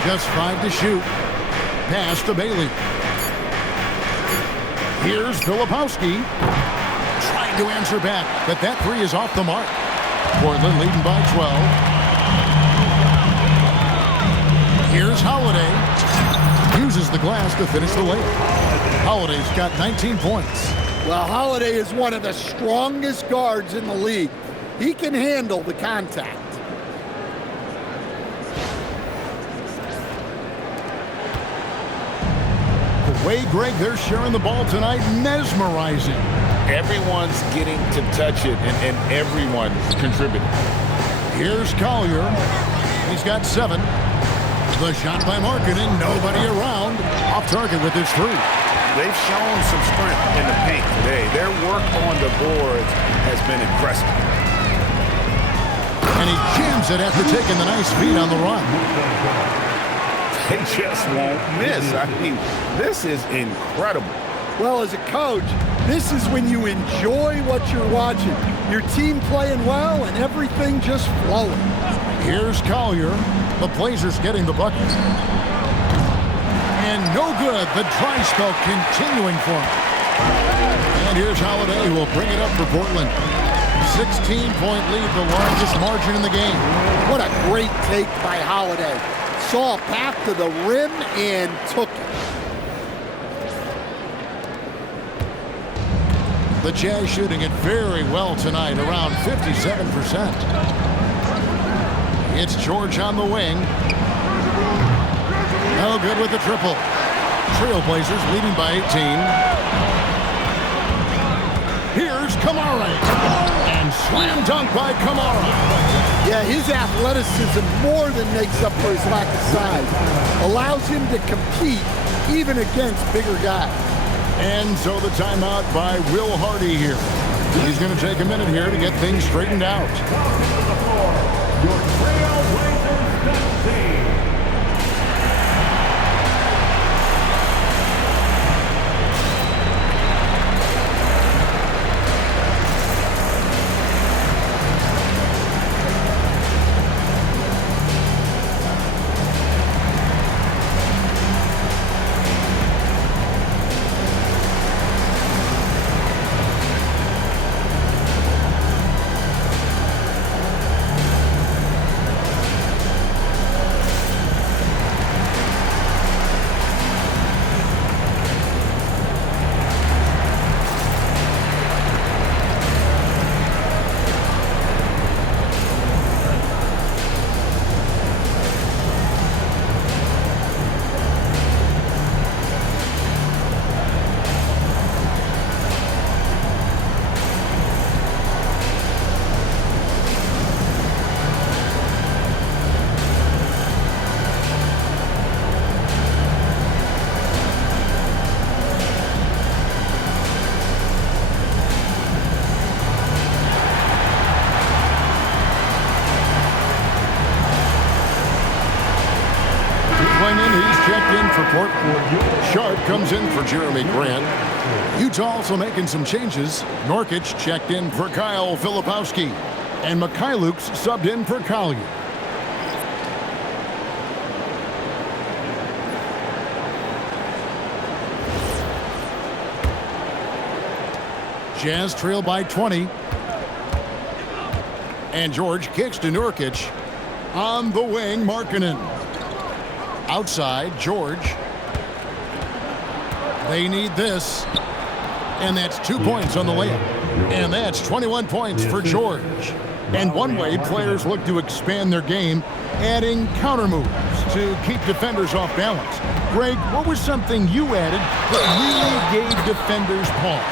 Just 5 to shoot. Pass to Bailey. Here's Filipowski. Trying to answer back, but that 3 is off the mark. Portland leading by 12. Here's Holiday. Uses the glass to finish the layup. Holiday's got 19 points. Well, Holiday is one of the strongest guards in the league. He can handle the contact. The way, Greg, they're sharing the ball tonight, mesmerizing. Everyone's getting to touch it, and everyone's contributing. Here's Collier. He's got 7. The shot by Markkanen, nobody around. Off target with his 3. They've shown some strength in the paint today. Their work on the boards has been impressive. And he jams it after taking the nice feed on the run. They just won't miss. I mean, this is incredible. Well, as a coach, this is when you enjoy what you're watching. Your team playing well and everything just flowing. Here's Collier. The Blazers getting the bucket. And no good. The dry spell continuing for him. And here's Holiday, who will bring it up for Portland. 16-point lead, the largest margin in the game. What a great take by Holiday. Saw a path to the rim and took it. The Jazz shooting it very well tonight, around 57%. It's George on the wing. No good with the triple. Trailblazers leading by 18. Here's Kamara. And slam dunk by Kamara. Yeah, his athleticism more than makes up for his lack of size. Allows him to compete even against bigger guys. And so the timeout by Will Hardy here. He's going to take a minute here to get things straightened out. Your Trailblazers team. For Portland. Sharp comes in for Jeremy Grant. Utah also making some changes. Nurkic checked in for Kyle Filipowski. And Mikhailuk's subbed in for Collier. Jazz trail by 20. And George kicks to Nurkic. On the wing, Markkanen. Outside, George. They need this. And that's 2 points on the layup. And that's 21 points for George. And one way players look to expand their game, adding counter moves to keep defenders off balance. Greg, what was something you added that really gave defenders pause?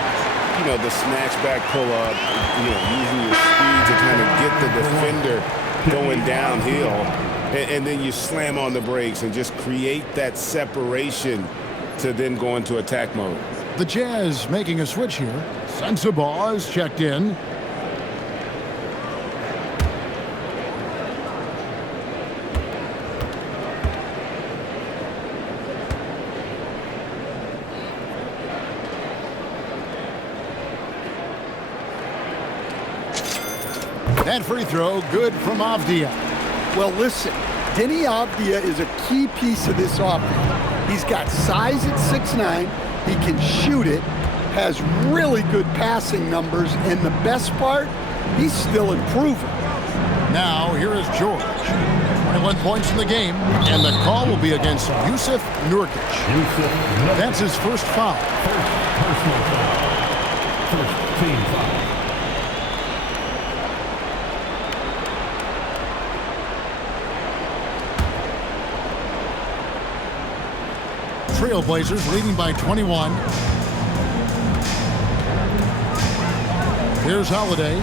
You know, the snatch back pull-up, using your speed to kind of get the defender going downhill, and then you slam on the brakes and just create that separation to then go into attack mode. The Jazz making a switch here. Sensabaugh is checked in. That free throw, good from Avdija. Well, listen, Deni Avdija is a key piece of this offense. He's got size at 6'9", he can shoot it, has really good passing numbers, and the best part, he's still improving. Now, here is George. 21 points in the game, and the call will be against Jusuf Nurkic. That's his first foul. Personal foul. First team foul. Trailblazers leading by 21. Here's Holiday.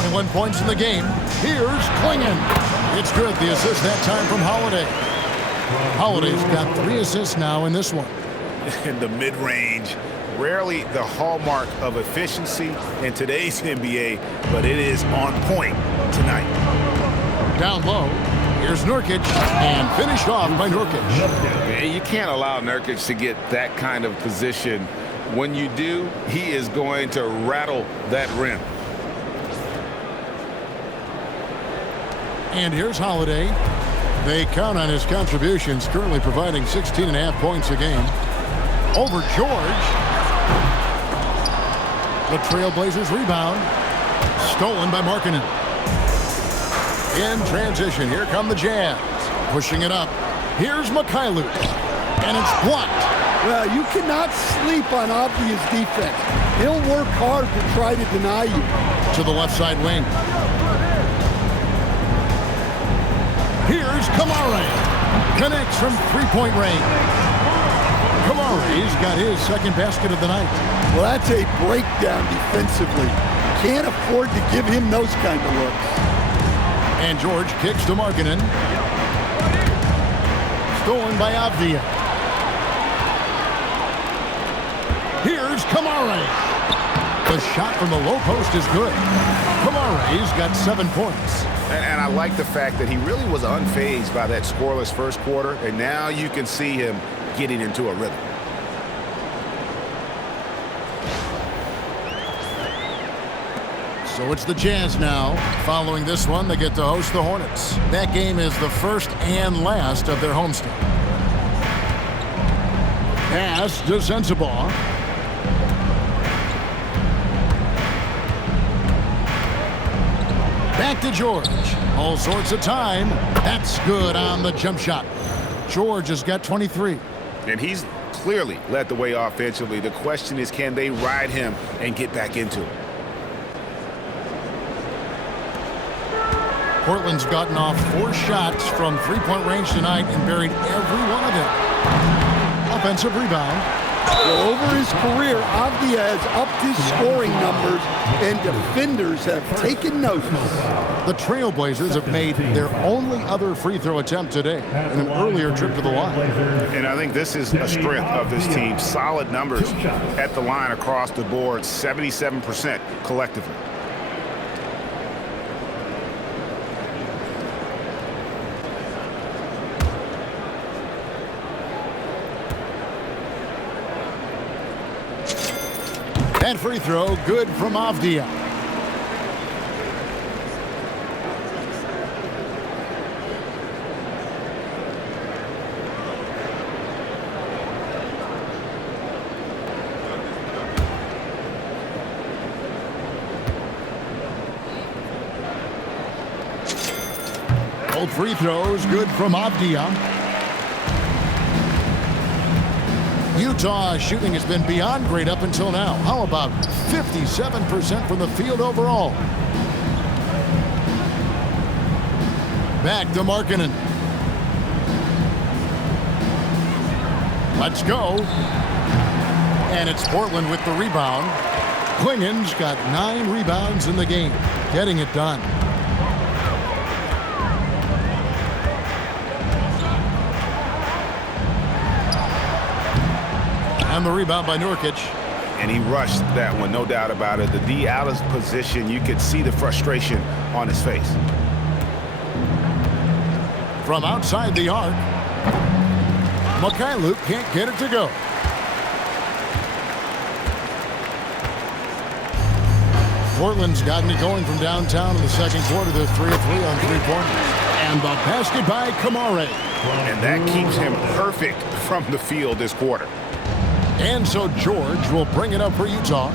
21 points in the game. Here's Klingon. It's good. The assist that time from Holiday. Holiday's got 3 assists now in this one. In the mid-range, rarely the hallmark of efficiency in today's NBA, but it is on point tonight. Down low. Here's Nurkic, and finished off by Nurkic. You can't allow Nurkic to get that kind of position. When you do, he is going to rattle that rim. And here's Holiday. They count on his contributions, currently providing 16.5 points a game. Over George. The Trailblazers rebound. Stolen by Markkanen. In transition, here come the Jazz. Pushing it up. Here's Mikhailu. And it's blocked. Well, you cannot sleep on Avdija's defense. He'll work hard to try to deny you. To the left side wing. Here's Kamara. Connects from three-point range. Kamara's got his second basket of the night. Well, that's a breakdown defensively. Can't afford to give him those kind of looks. And George kicks to Markkanen. Stolen by Avdija. Here's Kamara. The shot from the low post is good. Kamara's got 7 points. And I like the fact that he really was unfazed by that scoreless first quarter, and now you can see him getting into a rhythm. So it's the Jazz now. Following this one, they get to host the Hornets. That game is the first and last of their homestand. Pass to Sensabaugh. Back to George. All sorts of time. That's good on the jump shot. George has got 23. And he's clearly led the way offensively. The question is, can they ride him and get back into it? Portland's gotten off 4 shots from three-point range tonight and buried every one of them. Offensive rebound. Well, over his career, Avdija has upped his scoring numbers, and defenders have taken notice. The Trailblazers have made their only other free throw attempt today in an earlier trip to the line. And I think this is a strength of this team. Solid numbers at the line across the board, 77% collectively. That free throw, good from Avdija. Both free throws, good from Avdija. Utah's shooting has been beyond great up until now. How about 57% from the field overall? Back to Markkanen. Let's go. And it's Portland with the rebound. Klingen's got 9 rebounds in the game, getting it done. And the rebound by Nurkic. And he rushed that one, no doubt about it. The D out of position, you could see the frustration on his face. From outside the arc, Markkanen can't get it to go. Portland's gotten it going from downtown in the second quarter. They're 3 of 3 on three-pointers. And the basket by Kamare. And that keeps him perfect from the field this quarter. And so George will bring it up for Utah.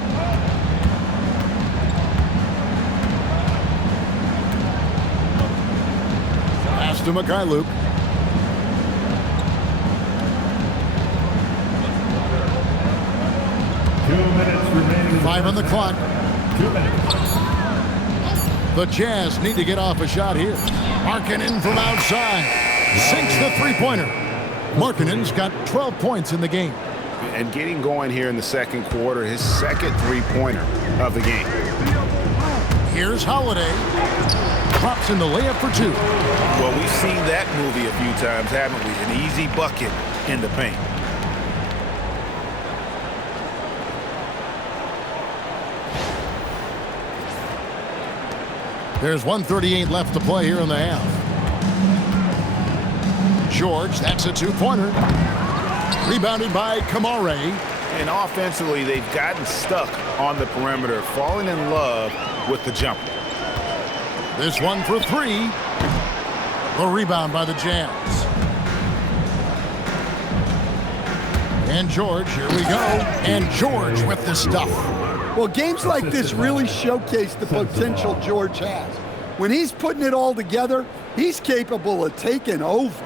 Pass to Markkanen. 2 minutes remaining. 5 on the clock. 2 minutes. The Jazz need to get off a shot here. Markkanen from outside. Sinks the three-pointer. Markkanen's got 12 points in the game. And getting going here in the second quarter, his second three-pointer of the game. Here's Holiday. Drops in the layup for 2. Well, we've seen that movie a few times, haven't we? An easy bucket in the paint. There's 1:38 left to play here in the half. George, that's a 2-pointer. Rebounded by Kamare. And offensively, they've gotten stuck on the perimeter, falling in love with the jumper. This one for 3. The rebound by the Jazz. And George, here we go. And George with the stuff. Well, games like this really showcase the potential George has. When he's putting it all together, he's capable of taking over.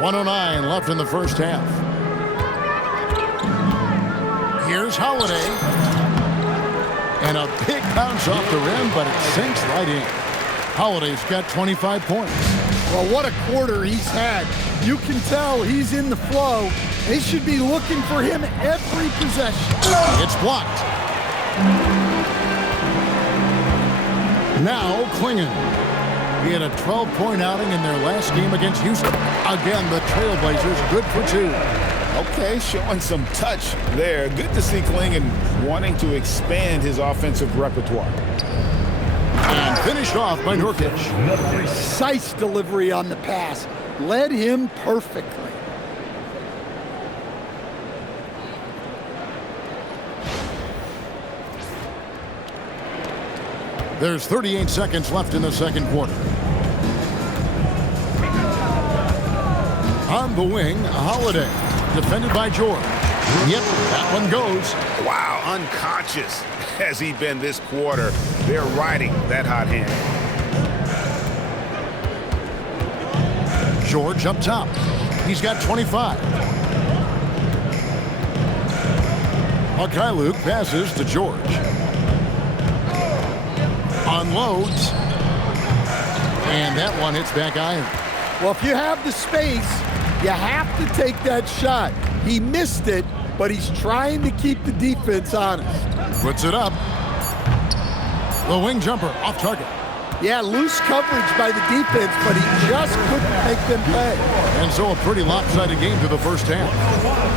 .109 left in the first half. Here's Holiday. And a big bounce off the rim, but it sinks right in. Holiday's got 25 points. Well, what a quarter he's had. You can tell he's in the flow. They should be looking for him every possession. It's blocked. Now Klingen. He had a 12-point outing in their last game against Houston. Again, the Trailblazers good for 2. Okay, showing some touch there. Good to see Klingen wanting to expand his offensive repertoire. And finished off by Nurkic. Precise delivery on the pass. Led him perfectly. There's 38 seconds left in the second quarter. On the wing, Holiday. Defended by George. Yep, that one goes. Wow, unconscious has he been this quarter. They're riding that hot hand. George up top. He's got 25. Markkanen passes to George. Unloads. And that one hits back iron. Well, if you have the space, you have to take that shot. He missed it, but he's trying to keep the defense honest. Puts it up. The wing jumper off target. Yeah, loose coverage by the defense, but he just couldn't make them pay. And so a pretty lopsided game to the first half.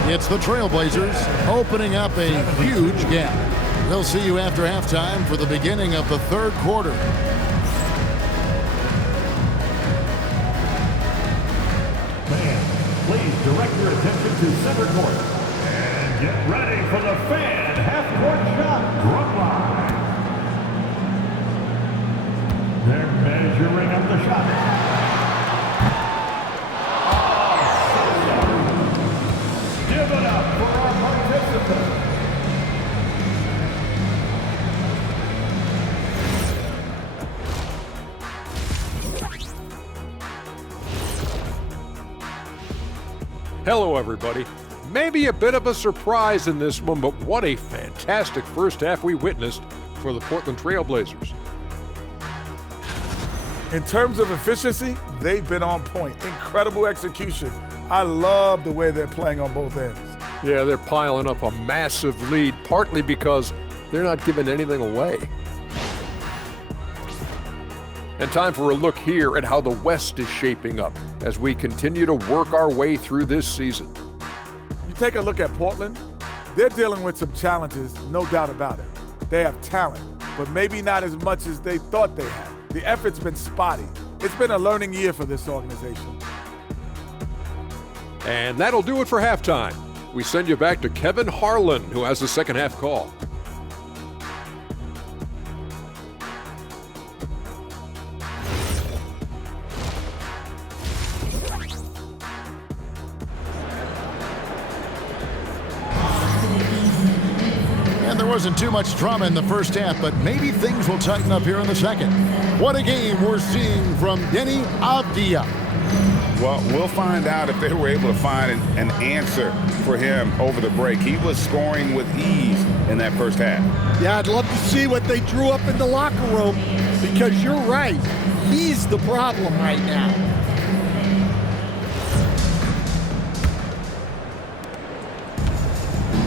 It's the Trailblazers opening up a huge gap. They'll see you after halftime for the beginning of the third quarter. Fans, please direct your attention to center court. And get ready for the fan half-court shot drop line. They're measuring up the shot. Give it up for our participants. Hello everybody, Maybe a bit of a surprise in this one, but what a fantastic first half we witnessed for the Portland Trail Blazers. In terms of efficiency, they've been on point. Incredible execution. I love the way they're playing on both ends. Yeah, they're piling up a massive lead, partly because they're not giving anything away. And time for a look here at how the West is shaping up as we continue to work our way through this season. You take a look at Portland, they're dealing with some challenges, no doubt about it. They have talent, but maybe not as much as they thought they had. The effort's been spotty. It's been a learning year for this organization. And that'll do it for halftime. We send you back to Kevin Harlan, who has the second half call. There wasn't too much drama in the first half, but maybe things will tighten up here in the second. What a game we're seeing from Deni Avdija. Well, we'll find out if they were able to find an answer for him over the break. He was scoring with ease in that first half. Yeah, I'd love to see what they drew up in the locker room, because you're right. He's the problem right now.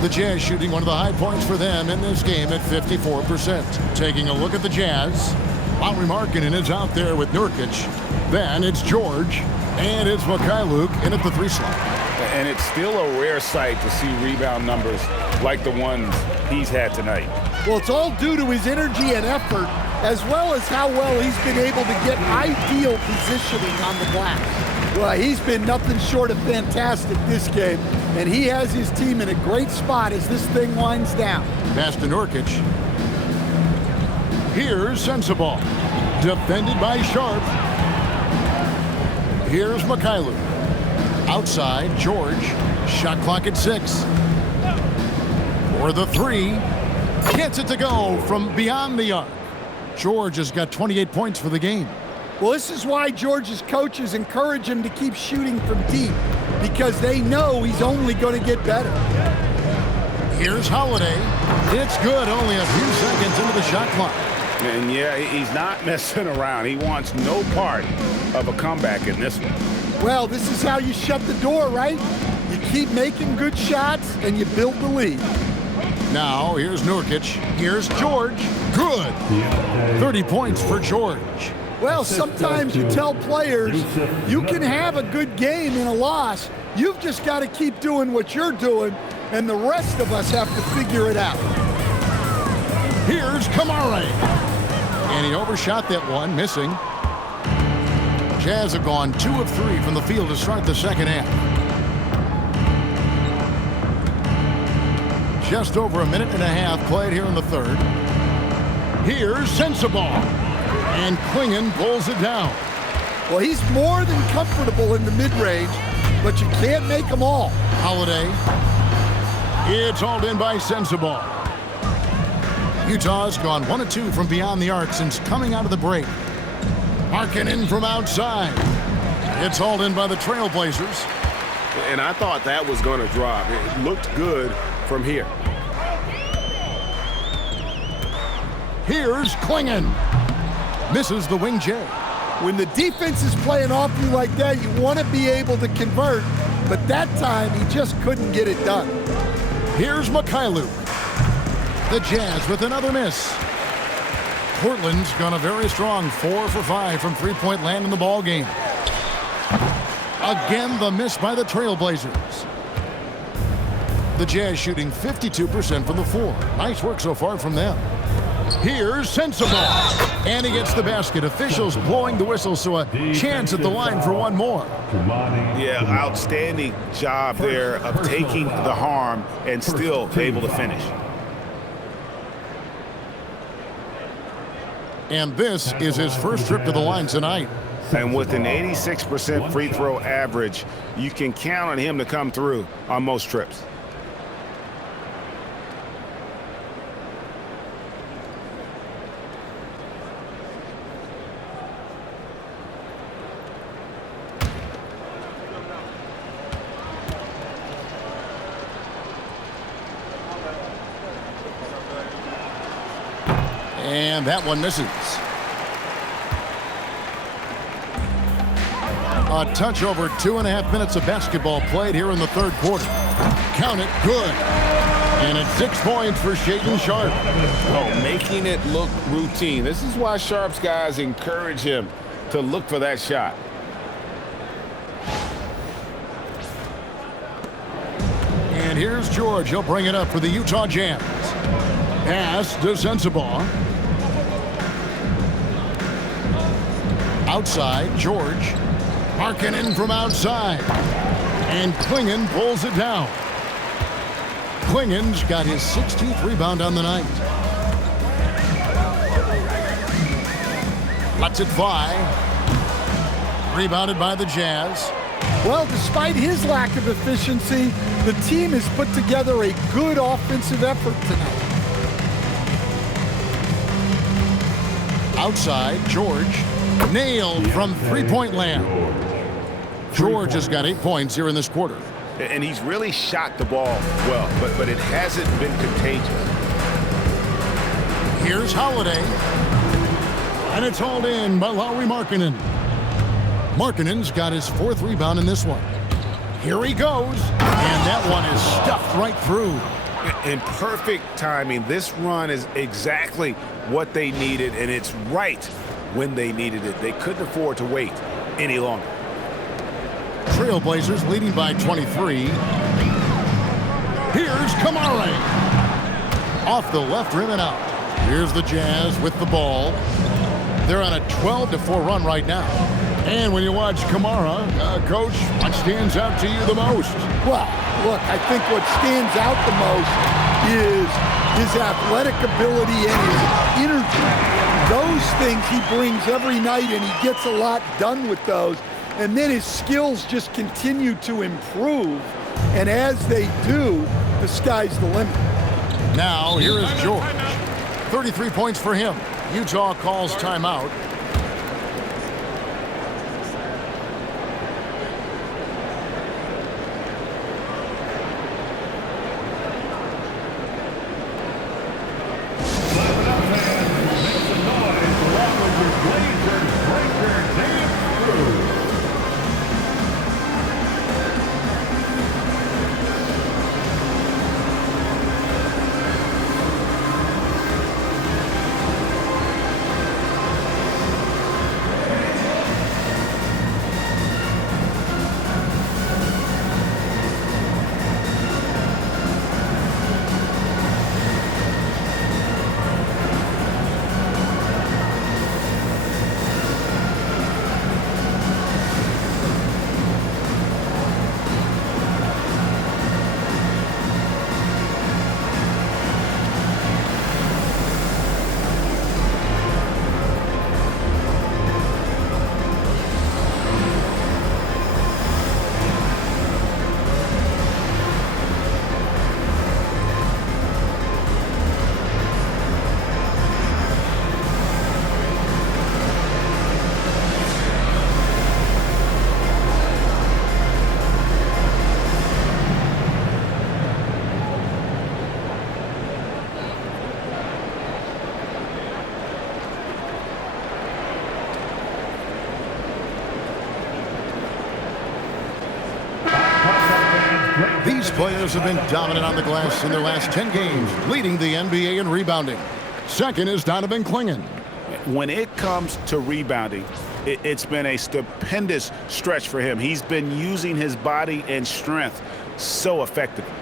The Jazz shooting one of the high points for them in this game at 54%. Taking a look at the Jazz, Lauri Markkanen is out there with Nurkic. Then it's George, and it's Markkanen in at the 3 slot. And it's still a rare sight to see rebound numbers like the ones he's had tonight. Well, it's all due to his energy and effort, as well as how well he's been able to get ideal positioning on the glass. Well, he's been nothing short of fantastic this game, and he has his team in a great spot as this thing winds down. Pass to Nurkic. Here's Sensabaugh, defended by Sharp. Here's Markkanen. Outside, George. Shot clock at 6. For the 3. Gets it to go from beyond the arc. George has got 28 points for the game. Well, this is why George's coaches encourage him to keep shooting from deep, because they know he's only going to get better. Here's Holiday. It's good, only a few seconds into the shot clock. And yeah, he's not messing around. He wants no part of a comeback in this one. Well, this is how you shut the door, right? You keep making good shots and you build the lead. Now, here's Nurkic. Here's George. Good. 30 points for George. Well, sometimes you tell players you can have a good game in a loss. You've just got to keep doing what you're doing, and the rest of us have to figure it out. Here's Kamara. And he overshot that one, missing. Jazz have gone 2 of 3 from the field to start the second half. Just over a minute and a half played here in the third. Here's Sensabaugh. And Klingon pulls it down. Well, he's more than comfortable in the mid-range, but you can't make them all. Holiday. It's hauled in by Sensabaugh. Utah's gone 1 of 2 from beyond the arc since coming out of the break. Markkanen from outside. It's hauled in by the Trailblazers. And I thought that was going to drop. It looked good from here. Here's Klingon. Misses the wing J. When the defense is playing off you like that, you want to be able to convert, but that time he just couldn't get it done. Here's Markkanen. The Jazz with another miss. Portland's gone a very strong 4 for 5 from three-point land in the ball game. Again, the miss by the Trailblazers. The Jazz shooting 52% from the floor. Nice work so far from them. Here's Sensabaugh. And he gets the basket. Officials blowing the whistle, so a chance at the line for one more. Yeah, outstanding job there of taking the harm and still able to finish. And this is his first trip to the line tonight. And with an 86% free throw average, you can count on him to come through on most trips. And that one misses. A touch over 2.5 minutes of basketball played here in the third quarter. Count it, good. And it's 6 points for Shaedon Sharpe. Oh, making it look routine. This is why Sharpe's guys encourage him to look for that shot. And here's George. He'll bring it up for the Utah Jazz. Pass to Sensabaugh. Outside, George. Markkanen from outside. And Klingon pulls it down. Klingon's got his 16th rebound on the night. Lets it fly. Rebounded by the Jazz. Well, despite his lack of efficiency, the team has put together a good offensive effort tonight. Outside, George. Nailed from three-point land. George has got 8 points here in this quarter. And he's really shot the ball well, but it hasn't been contagious. Here's Holiday. And it's hauled in by Lauri Markkanen. Markkanen's got his 4th rebound in this one. Here he goes. And that one is stuffed right through. In perfect timing. This run is exactly what they needed, and it's right when they needed it. They couldn't afford to wait any longer. Trailblazers leading by 23. Here's Kamara. Off the left rim and out. Here's the Jazz with the ball. They're on a 12-4 run right now. And when you watch Kamara, Coach, what stands out to you the most? Well, look, I think what stands out the most is his athletic ability and his energy. Those things he brings every night, and he gets a lot done with those. And then his skills just continue to improve. And as they do, the sky's the limit. Now, here is George. 33 points for him. Utah calls timeout. These players have been dominant on the glass in their last 10 games, leading the NBA in rebounding. Second is Donovan Klingon. When it comes to rebounding, it's been a stupendous stretch for him. He's been using his body and strength so effectively.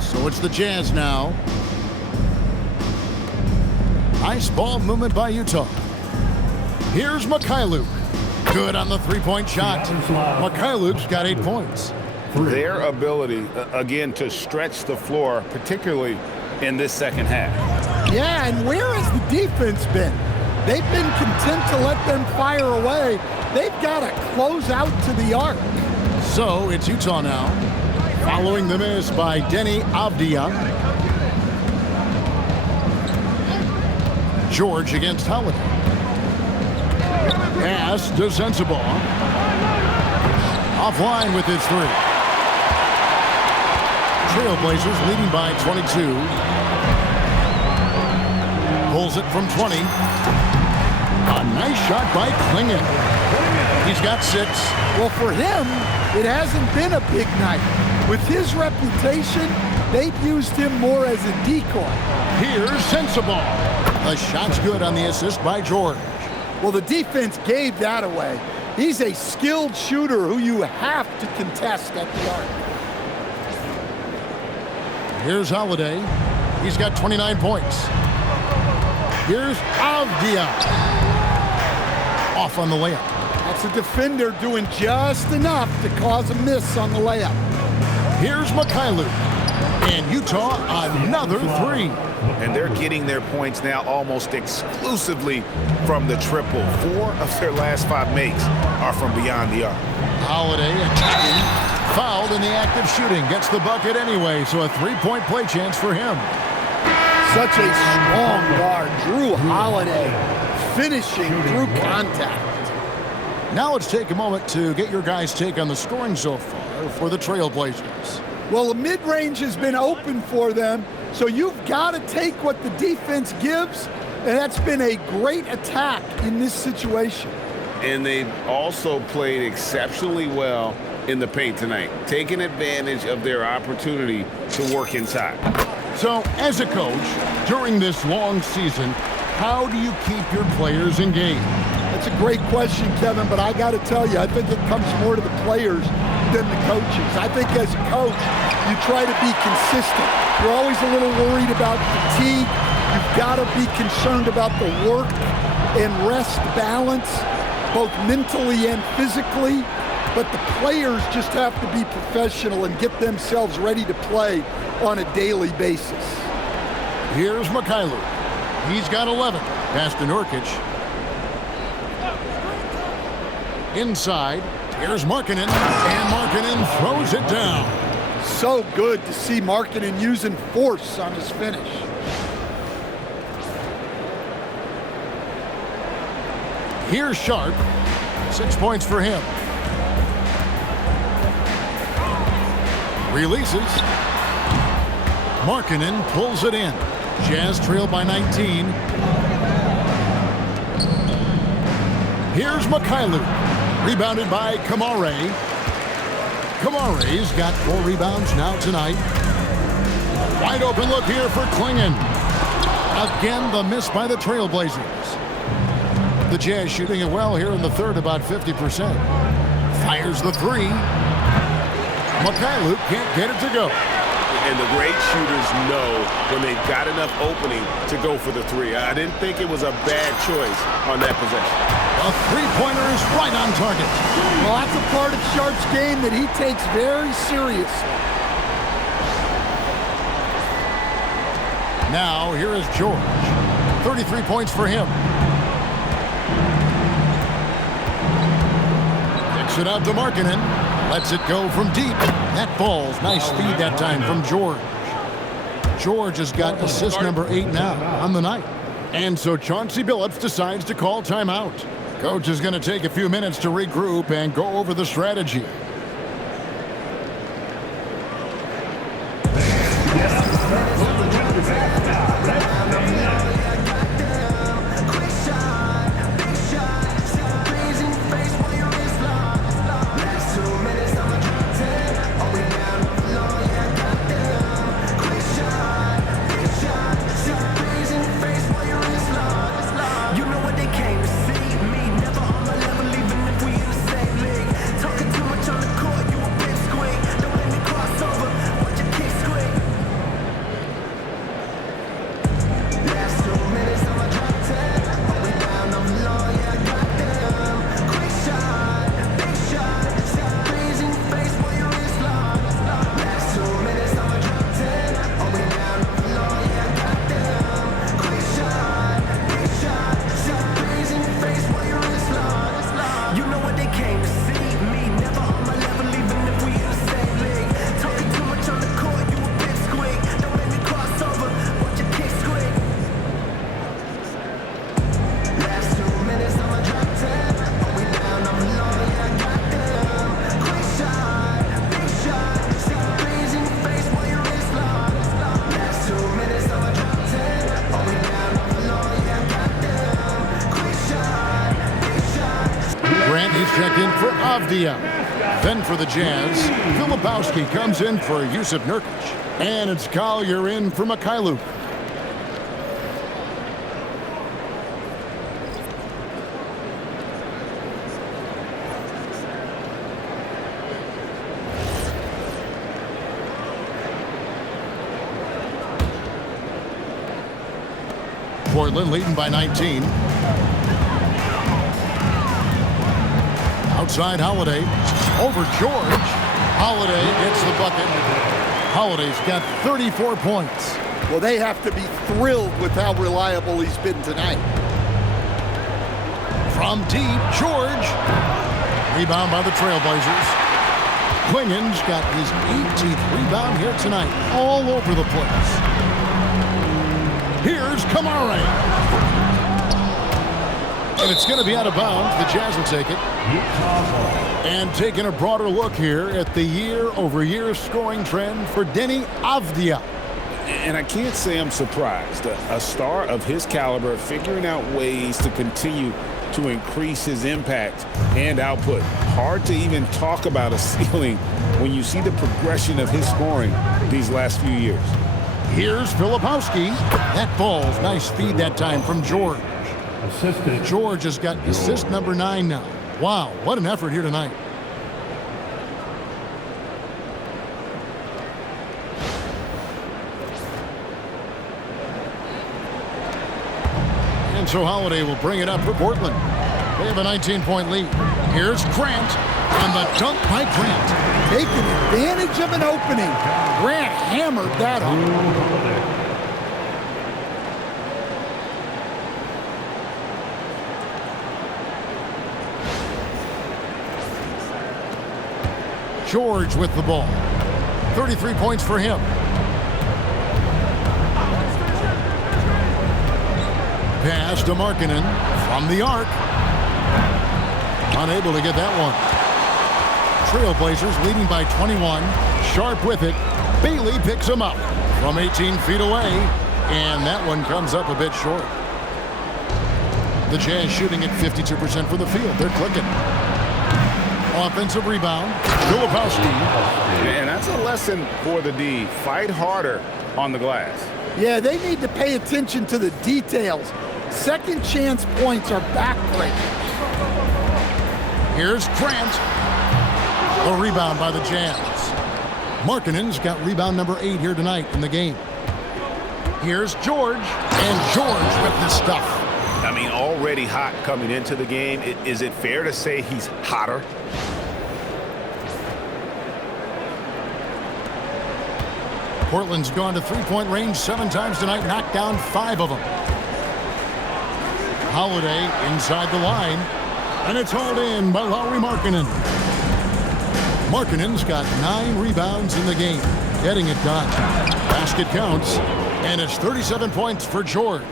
So it's the Jazz now. Nice ball movement by Utah. Here's Mikhailuk. Good on the three-point shot. Mikhailuk's got 8 points. Their ability, again, to stretch the floor, particularly in this second half. Yeah, and where has the defense been? They've been content to let them fire away. They've got to close out to the arc. So it's Utah now. Following the miss by Deni Avdija. George against Holiday. Pass to Sensible. Offline with his three. Trailblazers leading by 22. Pulls it from 20. A nice shot by Klingon. He's got 6. Well, for him, it hasn't been a big night. With his reputation, they've used him more as a decoy. Here's Sensible. The shot's good on the assist by George. Well, the defense gave that away. He's a skilled shooter who you have to contest at the arc. Here's Holiday. He's got 29 points. Here's Avdija. Off on the layup. That's a defender doing just enough to cause a miss on the layup. Here's Markkanen. And Utah, another 3. And they're getting their points now almost exclusively from the triple. 4 of their last 5 makes are from beyond the arc. Holiday attacking, fouled in the act of shooting, gets the bucket anyway, so a 3-point play chance for him. Such a strong guard, Drew Holiday, finishing through contact. Now let's take a moment to get your guys' take on the scoring so far for the Trailblazers. Well, the mid-range has been open for them, so you've got to take what the defense gives, and that's been a great attack in this situation. And they've also played exceptionally well in the paint tonight, taking advantage of their opportunity to work inside. So, as a coach, during this long season, how do you keep your players engaged? That's a great question, Kevin, but I got to tell you, I think it comes more to the players than the coaches. I think as a coach, you try to be consistent. You're always a little worried about fatigue. You've got to be concerned about the work and rest balance, both mentally and physically. But the players just have to be professional and get themselves ready to play on a daily basis. Here's Markkanen. He's got 11. Pass to Nurkic. Inside, here's Markkanen, and Markkanen throws it down. So good to see Markkanen using force on his finish. Here's Sharp, 6 points for him. Releases. Markkanen pulls it in. Jazz trail by 19. Here's Markkanen. Rebounded by Kamare. Kamare's got 4 rebounds now tonight. Wide open look here for Klingon. Again, the miss by the Trailblazers. The Jazz shooting it well here in the third, about 50%. Fires the 3. Markkanen can't get it to go. And the great shooters know when they've got enough opening to go for the 3. I didn't think it was a bad choice on that possession. A 3-pointer is right on target. Well, that's a part of Sharp's game that he takes very seriously. Now, here is George. 33 points for him. Kicks it out to Markkanen. Lets it go from deep. That falls. Nice feed that time from George. George has got assist number 8 now on the night. And so Chauncey Billups decides to call timeout. Coach is going to take a few minutes to regroup and go over the strategy. Too much on checked in for Avdija. Then for the Jazz, Filipowski comes in for Yusuf Nurkic. And it's Collier in for Mikhailu. Portland leading by 19. Outside Holiday. Over George. Holiday gets the bucket. Holiday's got 34 points. Well, they have to be thrilled with how reliable he's been tonight. From deep, George. Rebound by the Trailblazers. Quinion's got his 18th rebound here tonight. All over the place. Here's Kamara. And it's going to be out of bounds. The Jazz will take it. And taking a broader look here at the year-over-year scoring trend for Deni Avdija. And I can't say I'm surprised. A star of his caliber figuring out ways to continue to increase his impact and output. Hard to even talk about a ceiling when you see the progression of his scoring these last few years. Here's Filipowski. That ball's nice feed that time from George. George has got assist number 9 now. Wow, what an effort here tonight. And so Holiday will bring it up for Portland. They have a 19-point lead. Here's Grant on the dunk by Grant. Taking advantage of an opening. Grant hammered that home. George with the ball. 33 points for him. Pass to Markkanen from the arc. Unable to get that one. Trailblazers leading by 21. Sharp with it. Bailey picks him up from 18 feet away. And that one comes up a bit short. The Jazz shooting at 52% from the field. They're clicking. Offensive rebound. Filipowski. And that's a lesson for the D. Fight harder on the glass. Yeah, they need to pay attention to the details. Second chance points are backbreaking. Here's Grant. A rebound by the Jazz. Markkanen's got rebound number 8 here tonight in the game. Here's George. And George with the stuff. I mean, already hot coming into the game. Is it fair to say he's hotter? Portland's gone to three-point range 7 times tonight, knocked down 5 of them. Holiday inside the line, and it's hauled in by Lauri Markkanen. Markkanen's got 9 rebounds in the game, getting it done. Basket counts, and it's 37 points for George.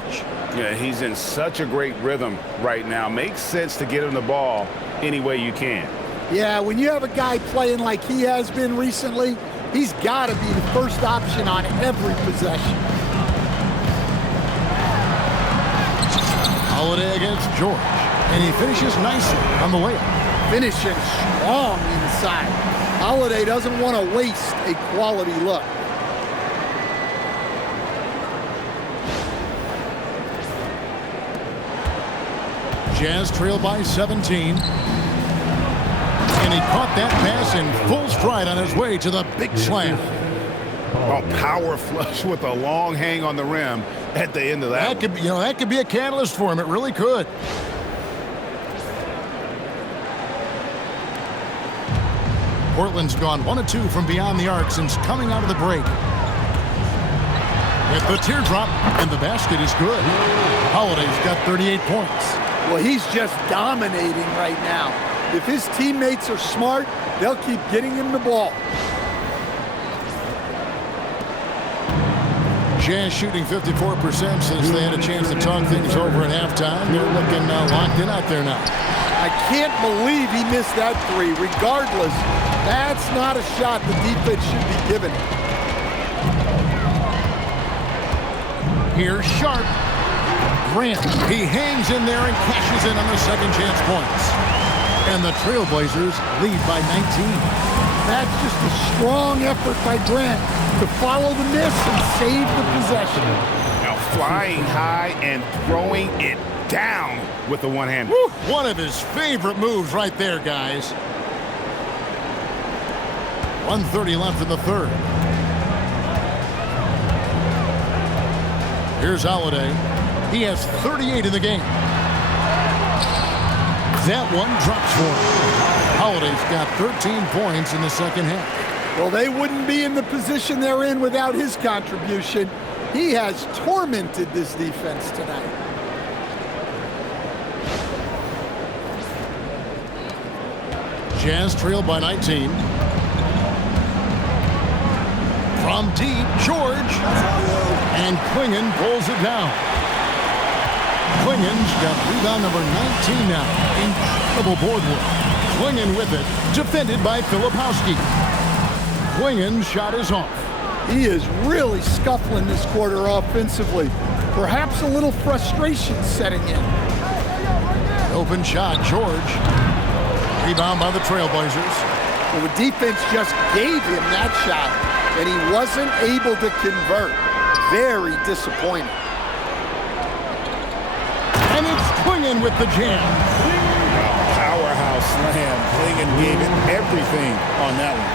Yeah, he's in such a great rhythm right now. Makes sense to get him the ball any way you can. Yeah, when you have a guy playing like he has been recently, he's got to be the first option on every possession. Holiday against George, and he finishes nicely on the layup. Finishing strong inside. Holiday doesn't want to waste a quality look. Jazz trail by 17. And he caught that pass in full stride on his way to the big slam. A power flush with a long hang on the rim at the end of that. That could be a catalyst for him. It really could. Portland's gone 1 of 2 from beyond the arc since coming out of the break. With the teardrop, and the basket is good. Holiday's got 38 points. Well, he's just dominating right now. If his teammates are smart, they'll keep getting him the ball. Jazz shooting 54% since they had a chance to talk things over at halftime. They're looking locked in out there now. I can't believe he missed that 3. Regardless, that's not a shot the defense should be giving. Here's Sharp. Grant, he hangs in there and cashes in on the second chance points. And the Trailblazers lead by 19. That's just a strong effort by Grant to follow the miss and save the possession. Now flying high and throwing it down with the one-hander. One of his favorite moves right there, guys. 1:30 left in the third. Here's Holiday. He has 38 in the game. That one drops for him. Holiday's got 13 points in the second half. Well, they wouldn't be in the position they're in without his contribution. He has tormented this defense tonight. Jazz trail by 19. From deep, George. And Klingon pulls it down. Klingon's got rebound number 19 now. Incredible board work. Klingon with it, defended by Filipowski. Klingon's shot is off. He is really scuffling this quarter offensively. Perhaps a little frustration setting in. Open shot, George. Rebound by the Trailblazers. Well, the defense just gave him that shot, and he wasn't able to convert. Very disappointing. And it's Klingon with the jam. Powerhouse slam. Klingon gave it everything on that one.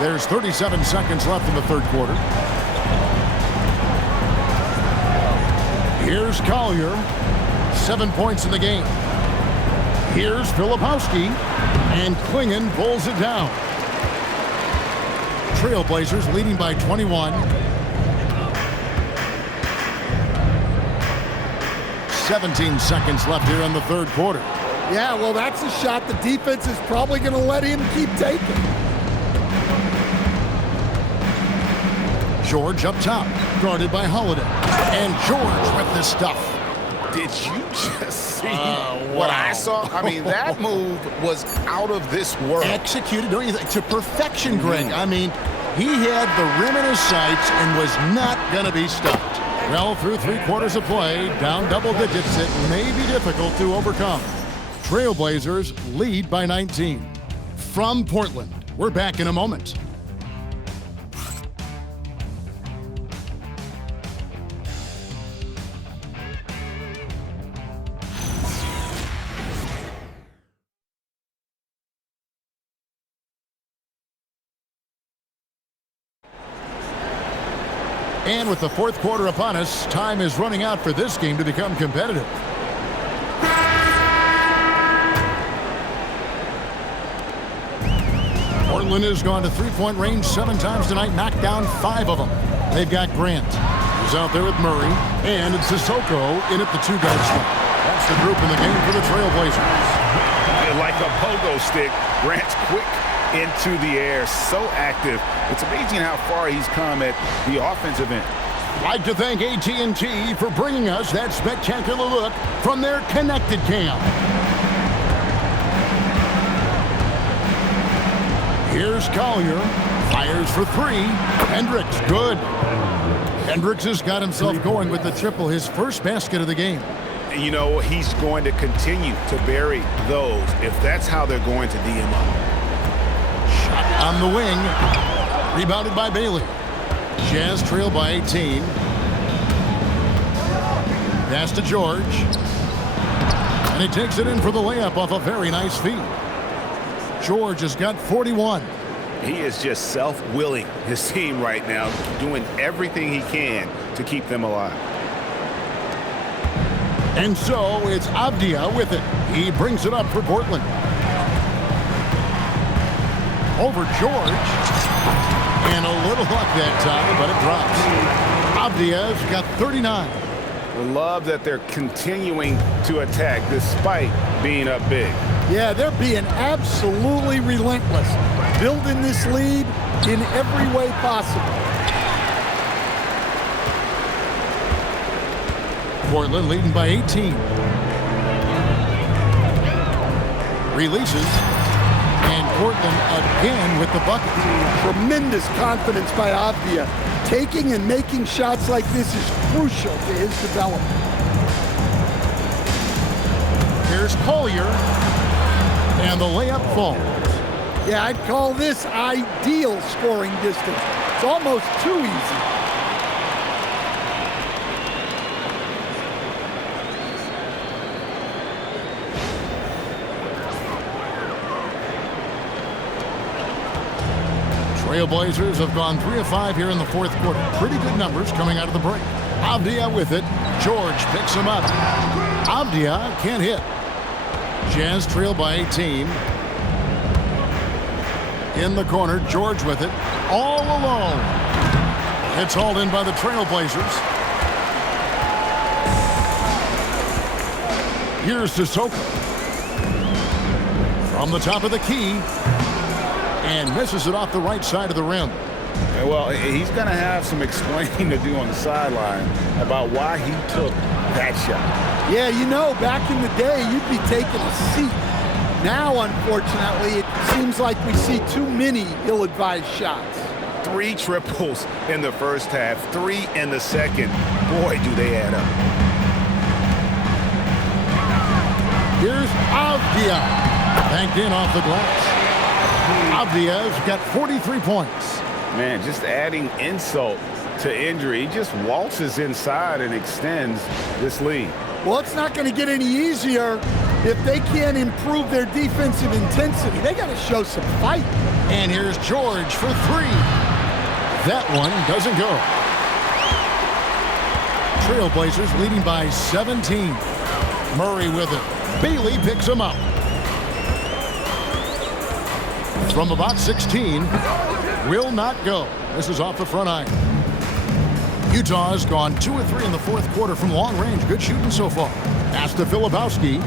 There's 37 seconds left in the third quarter. Here's Collier. 7 points in the game. Here's Filipowski. And Klingon pulls it down. Trailblazers leading by 21. 17 seconds left here in the third quarter. Yeah, well, that's a shot the defense is probably going to let him keep taking. George up top, guarded by Holiday. And George with the stuff. Did you just see what I saw? I mean, that move was out of this world. Executed, don't you think, to perfection, Greg. I mean, he had the rim in his sights and was not going to be stopped. Well, through 3 quarters of play, down double digits, it may be difficult to overcome. Trailblazers lead by 19. From Portland, we're back in a moment. And with the fourth quarter upon us, time is running out for this game to become competitive. Portland has gone to three-point range 7 times tonight, knocked down 5 of them. They've got Grant, who's out there with Murray, and it's Sissoko in at the 2-guard spot. That's the group in the game for the Trailblazers. Like a pogo stick, Grant's quick into the air, so active. It's amazing how far he's come at the offensive end. I'd like to thank AT&T for bringing us that spectacular look from their connected cam. Here's Collier, fires for 3. Hendricks, good. Hendricks has got himself going with the triple, his first basket of the game. You know, he's going to continue to bury those if that's how they're going to D him up. Shot on the wing. Rebounded by Bailey. Jazz trail by 18. Pass to George. And he takes it in for the layup off a very nice feed. George has got 41. He is just self-willing his team right now, doing everything he can to keep them alive. And so it's Avdija with it. He brings it up for Portland. Over George. And a little luck that time, but it drops. Avdija's got 39. I love that they're continuing to attack despite being up big. Yeah, they're being absolutely relentless, building this lead in every way possible. Portland leading by 18. Releases. And Portland again with the bucket. Tremendous confidence by Avdija. Taking and making shots like this is crucial to his development. Here's Collier. And the layup falls. Yeah, I'd call this ideal scoring distance. It's almost too easy. Trailblazers have gone 3 of 5 here in the fourth quarter. Pretty good numbers coming out of the break. Avdija with it. George picks him up. Avdija can't hit. Jazz trail by 18. In the corner, George with it. All alone. It's hauled in by the Trailblazers. Here's to Soka. From the top of the key. And misses it off the right side of the rim. Yeah, well, he's going to have some explaining to do on the sideline about why he took that shot. Yeah, you know, back in the day, you'd be taking a seat. Now, unfortunately, it seems like we see too many ill-advised shots. 3 triples in the first half, 3 in the second. Boy, do they add up. Here's Avdija. Banked in off the glass. Avdija's got 43 points. Man, just adding insult to injury. He just waltzes inside and extends this lead. Well, it's not going to get any easier if they can't improve their defensive intensity. They got to show some fight. And here's George for 3. That one doesn't go. Trailblazers leading by 17. Murray with it. Bailey picks him up. From about 16, will not go. This is off the front iron. Utah's gone 2 of 3 in the fourth quarter from long range. Good shooting so far. Pass to Filipowski.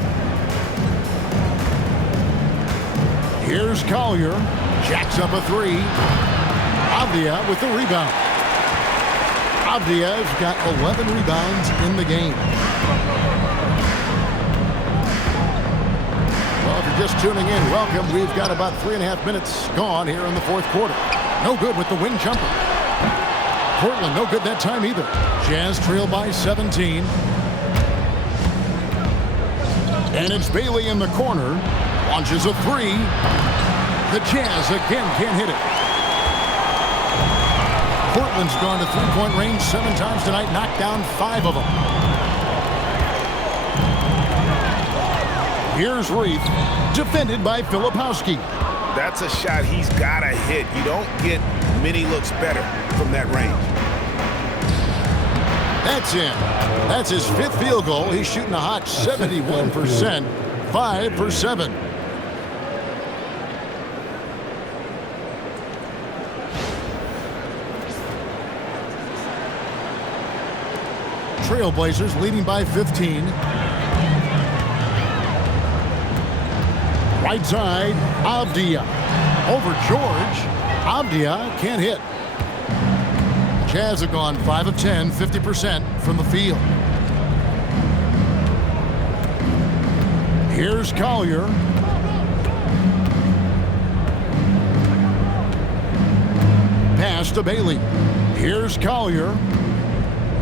Here's Collier. Jacks up a 3. Avdija with the rebound. Avdija's got 11 rebounds in the game. Well, if you're just tuning in, welcome. We've got about 3.5 minutes gone here in the fourth quarter. No good with the wing jumper. Portland, no good that time either. Jazz trail by 17. And it's Bailey in the corner. Launches a 3. The Jazz again can't hit it. Portland's gone to three-point range 7 times tonight, knocked down 5 of them. Here's Reif, defended by Filipowski. That's a shot he's got to hit. You don't get many looks better from that range. That's in. That's his 5th field goal. He's shooting a hot 71%, 5 for 7. Trailblazers leading by 15. Right side, Avdija. Over George. Avdija can't hit. Jazz have gone 5 of 10, 50% from the field. Here's Collier. Pass to Bailey. Here's Collier.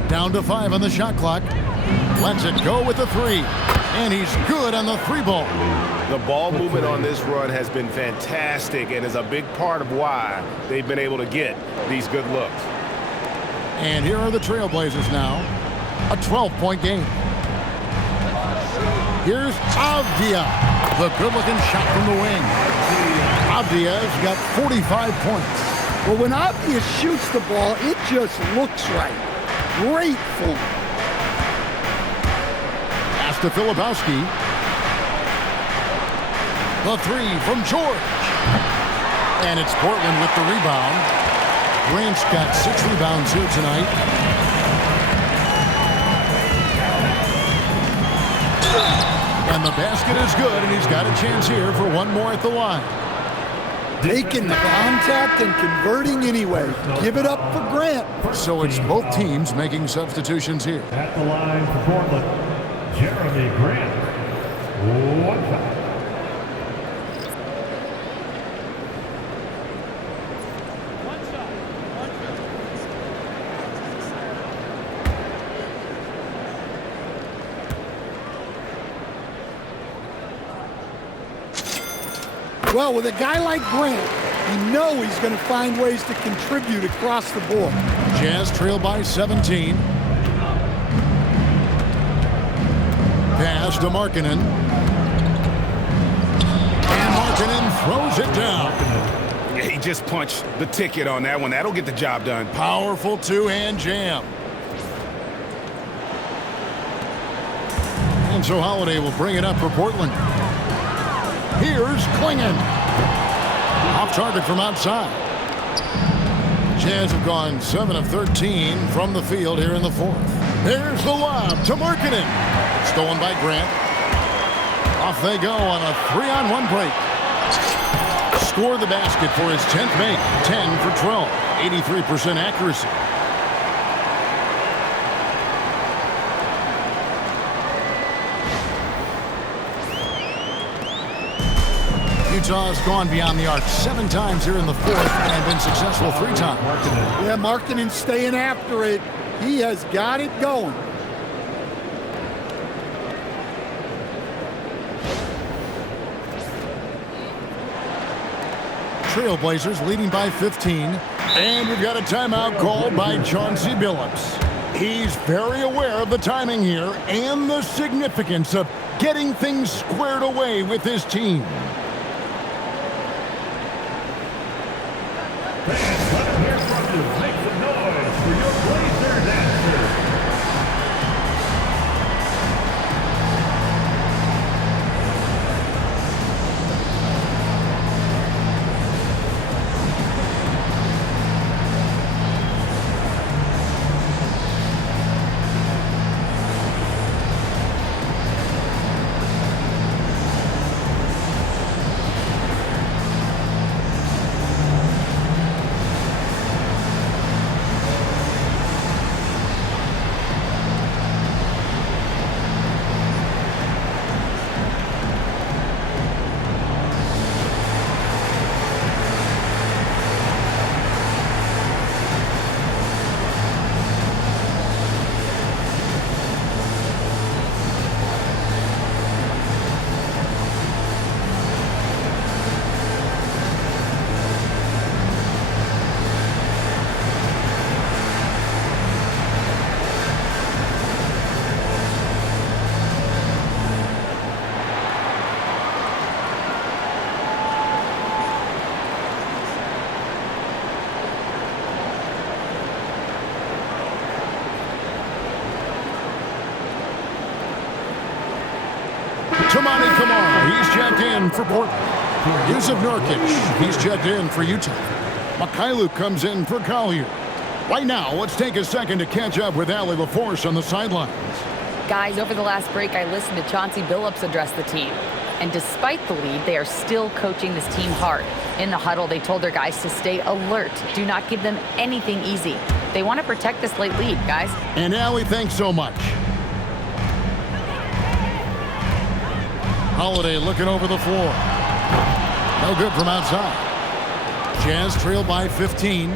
Down to 5 on the shot clock. Lets it go with the 3. And he's good on the 3-ball. The ball movement on this run has been fantastic and is a big part of why they've been able to get these good looks. And here are the Trailblazers now. A 12-point game. Here's Avdija. The good-looking shot from the wing. Avdija's got 45 points. Well, when Avdija shoots the ball, it just looks right. Great form. Pass to Filipowski. The 3 from George. And it's Portland with the rebound. Grant's got 6 rebounds here tonight. And the basket is good, and he's got a chance here for one more at the line. Making the contact and converting anyway. Give it up for Grant. So it's both teams making substitutions here. At the line for Portland, Jeremy Grant. 1 foul. Well, with a guy like Grant, you know he's going to find ways to contribute across the board. Jazz trail by 17. Pass to Markkanen. And Markkanen throws it down. He just punched the ticket on that one. That'll get the job done. Powerful two-hand jam. And so Holiday will bring it up for Portland. Here's Klingon. Off target from outside. Jazz have gone 7 of 13 from the field here in the fourth. There's the lob to Markkanen. Stolen by Grant. Off they go on a 3-on-1 break. Score the basket for his 10th make. 10 for 12. 83% accuracy. Utah's gone beyond the arc 7 times here in the fourth and been successful 3 times. Yeah, Markkanen staying after it. He has got it going. Trailblazers leading by 15. And we've got a timeout called by Chauncey Billups. He's very aware of the timing here and the significance of getting things squared away with his team. Fans, let me hear from you. Make some noise for your Blazer dancer. Tomani Kamara, he's checked in for Portland. Yusuf Nurkic, he's checked in for Utah. Mikhailuk comes in for Collier. Right now, let's take a second to catch up with Allie LaForce on the sidelines. Guys, over the last break, I listened to Chauncey Billups address the team. And despite the lead, they are still coaching this team hard. In the huddle, they told their guys to stay alert. Do not give them anything easy. They want to protect this late lead, guys. And Allie, thanks so much. Holiday looking over the floor. No good from outside. Jazz trail by 15.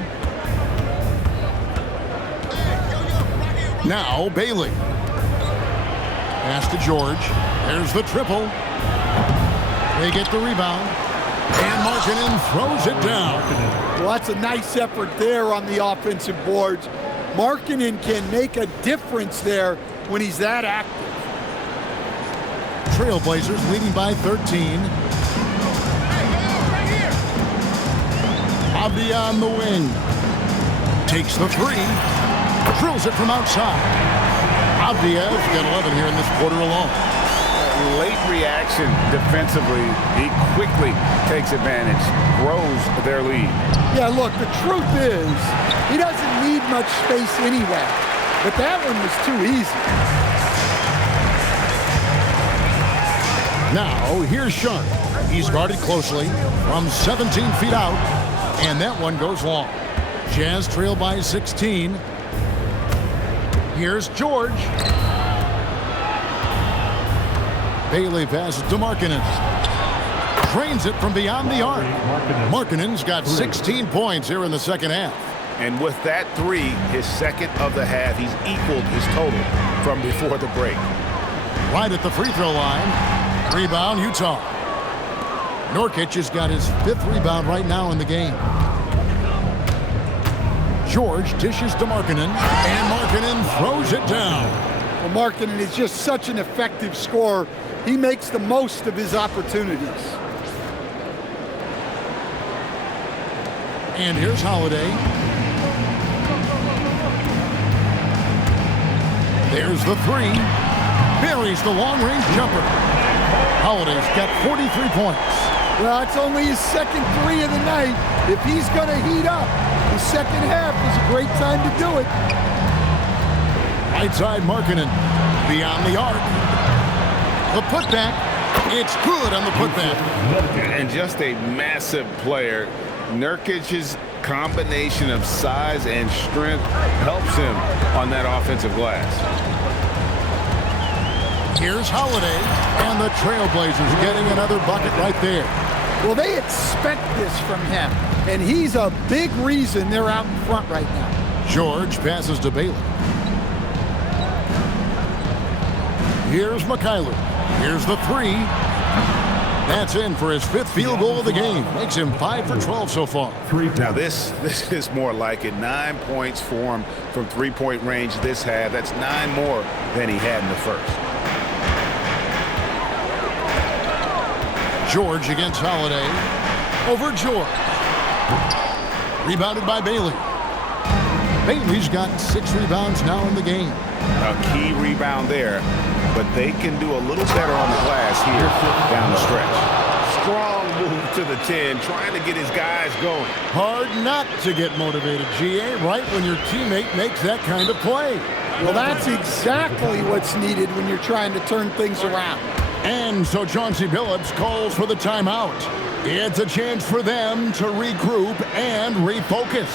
Now Bailey. Pass to George. There's the triple. They get the rebound. And Markkanen throws it down. Well, that's a nice effort there on the offensive boards. Markkanen can make a difference there when he's that active. Trailblazers leading by 13. Avdija on the wing. Takes the three. Drills it from outside. Avdija's got 11 here in this quarter alone. Late reaction defensively. He quickly takes advantage, grows their lead. Yeah, look, the truth is, he doesn't need much space anyway. But that one was too easy. Now, here's Sharp. He's guarded closely from 17 feet out, and that one goes long. Jazz trail by 16. Here's George. Bailey passes to Markkanen. Drains it from beyond the arc. Markkanen's got 16 points here in the second half. And with that three, his second of the half, he's equaled his total from before the break. Right at the free throw line. Rebound, Utah. Nurkic has got his 5th rebound right now in the game. George dishes to Markkanen, and Markkanen throws it down. Well, Markkanen is just such an effective scorer. He makes the most of his opportunities. And here's Holiday. There's the 3. Buries the long-range jumper. Holiday's got 43 points. Well, it's only his 2nd 3 of the night. If he's going to heat up, the second half is a great time to do it. Right side Markkanen. Beyond the arc. The putback. It's good on the putback. And just a massive player. Nurkic's combination of size and strength helps him on that offensive glass. Here's Holiday, and the Trailblazers getting another bucket right there. Well, they expect this from him, and he's a big reason they're out in front right now. George passes to Bailey. Here's Mikhailuk. Here's the 3. That's in for his 5th field goal of the game. Makes him 5 for 12 so far. Now this is more like it. 9 points for him from 3-point range this half. That's 9 more than he had in the first. George against Holiday. Over George. Rebounded by Bailey. Bailey's got 6 rebounds now in the game. A key rebound there, but they can do a little better on the glass here down the stretch. Strong move to the 10, trying to get his guys going. Hard not to get motivated, GA, right when your teammate makes that kind of play. Well, that's exactly what's needed when you're trying to turn things around. And so Chauncey Billups calls for the timeout. It's a chance for them to regroup and refocus.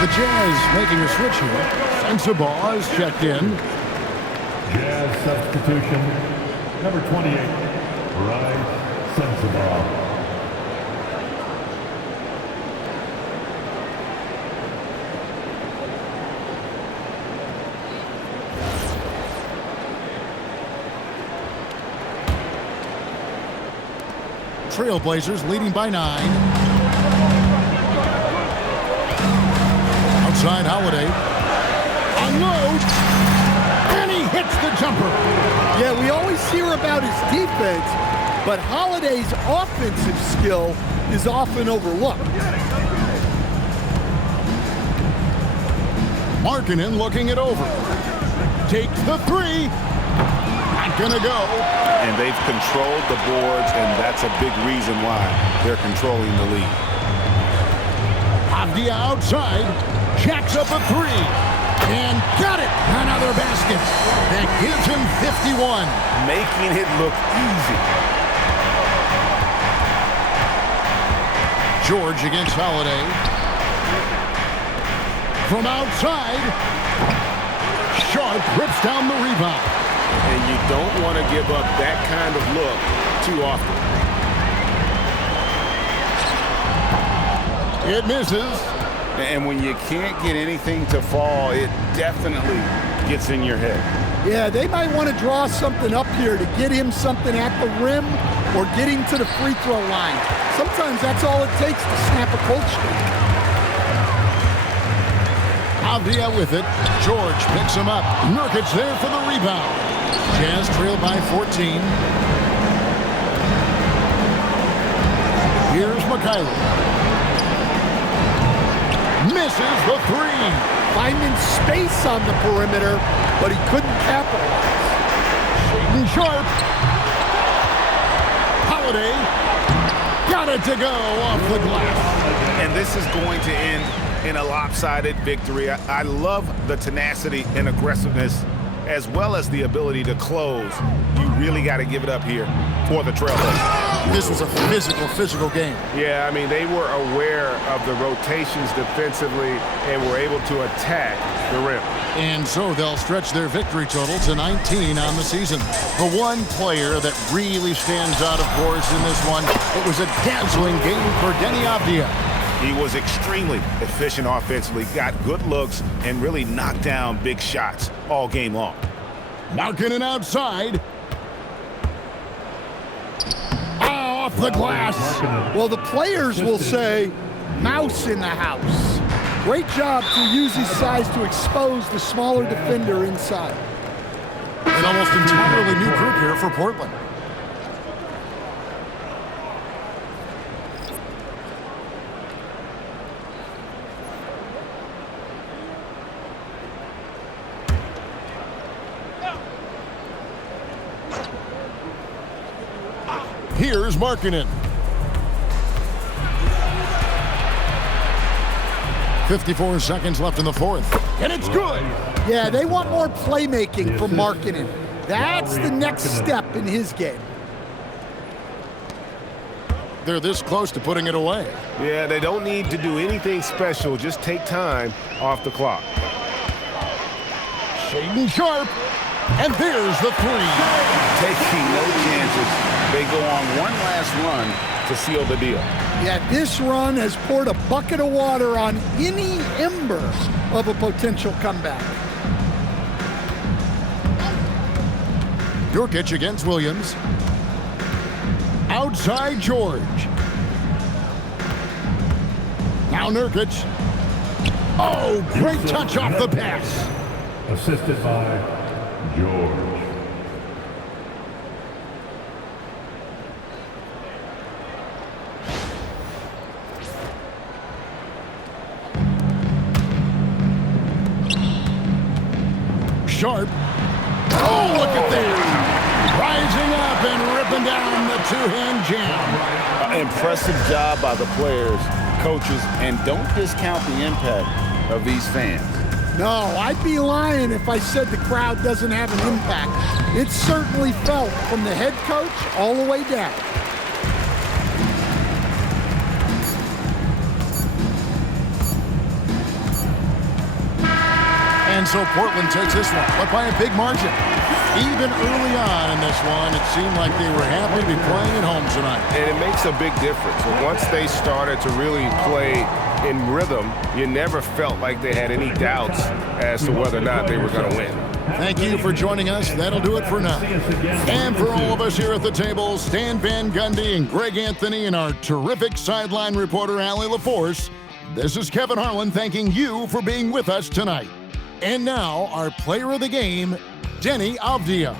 The Jazz making a switch here. Sensabaugh is checked in. Jazz substitution, number 28, Bryce Sensabaugh. Trailblazers leading by 9. Outside Holiday. Unload. And he hits the jumper. Yeah, we always hear about his defense, but Holiday's offensive skill is often overlooked. Markkanen looking it over. Takes the 3. Not gonna go. And they've controlled the boards, and that's a big reason why they're controlling the lead. Avdija outside, jacks up a 3, and got it! Another basket. That gives him 51. Making it look easy. George against Holiday. From outside, Sharp rips down the rebound. And you don't want to give up that kind of look too often. It misses. And when you can't get anything to fall, it definitely gets in your head. Yeah, they might want to draw something up here to get him something at the rim or get him to the free throw line. Sometimes that's all it takes to snap a cold streak. Avdija with it. George picks him up. Nurkic there for the rebound. Jazz trail by 14. Here's Markkanen. Misses the three. Finding space on the perimeter, but he couldn't capitalize. Shaden Sharp. Holiday. Got it to go off the glass. And this is going to end in a lopsided victory. I love the tenacity and aggressiveness as well as the ability to close. You really got to give it up here for the Trailblazers. This was a physical game. Yeah, I mean, they were aware of the rotations defensively and were able to attack the rim. And so they'll stretch their victory total to 19 on the season. The one player that really stands out, of course, in this one, it was a dazzling game for Deni Avdija. He was extremely efficient offensively, got good looks, and really knocked down big shots all game long. Markkanen outside. Off the glass. Well, the players will say, mouse in the house. Great job to use his size to expose the smaller defender inside. An almost entirely new group here for Portland. Here's Markkanen. 54 seconds left in the fourth. And it's good. Yeah, they want more playmaking from Markkanen. That's the next step in his game. They're this close to putting it away. Yeah, they don't need to do anything special. Just take time off the clock. Shaden Sharp. And there's the three. Taking no chances. They go on one last run to seal the deal. Yeah, this run has poured a bucket of water on any ember of a potential comeback. Nurkic against Williams. Outside George. Now Nurkic. Oh, great touch off the pass. Assisted by George. Sharp. Oh, look at that. Rising up and ripping down the two-hand jam. Impressive job by the players, coaches, and don't discount the impact of these fans. No, I'd be lying if I said the crowd doesn't have an impact. It's certainly felt from the head coach all the way down. And so Portland takes this one, but by a big margin. Even early on in this one, it seemed like they were happy to be playing at home tonight. And it makes a big difference. Once they started to really play in rhythm, you never felt like they had any doubts as to whether or not they were going to win. Thank you for joining us. That'll do it for now. And for all of us here at the table, Stan Van Gundy and Greg Anthony and our terrific sideline reporter, Allie LaForce, this is Kevin Harlan thanking you for being with us tonight. And now, our player of the game, Deni Avdija.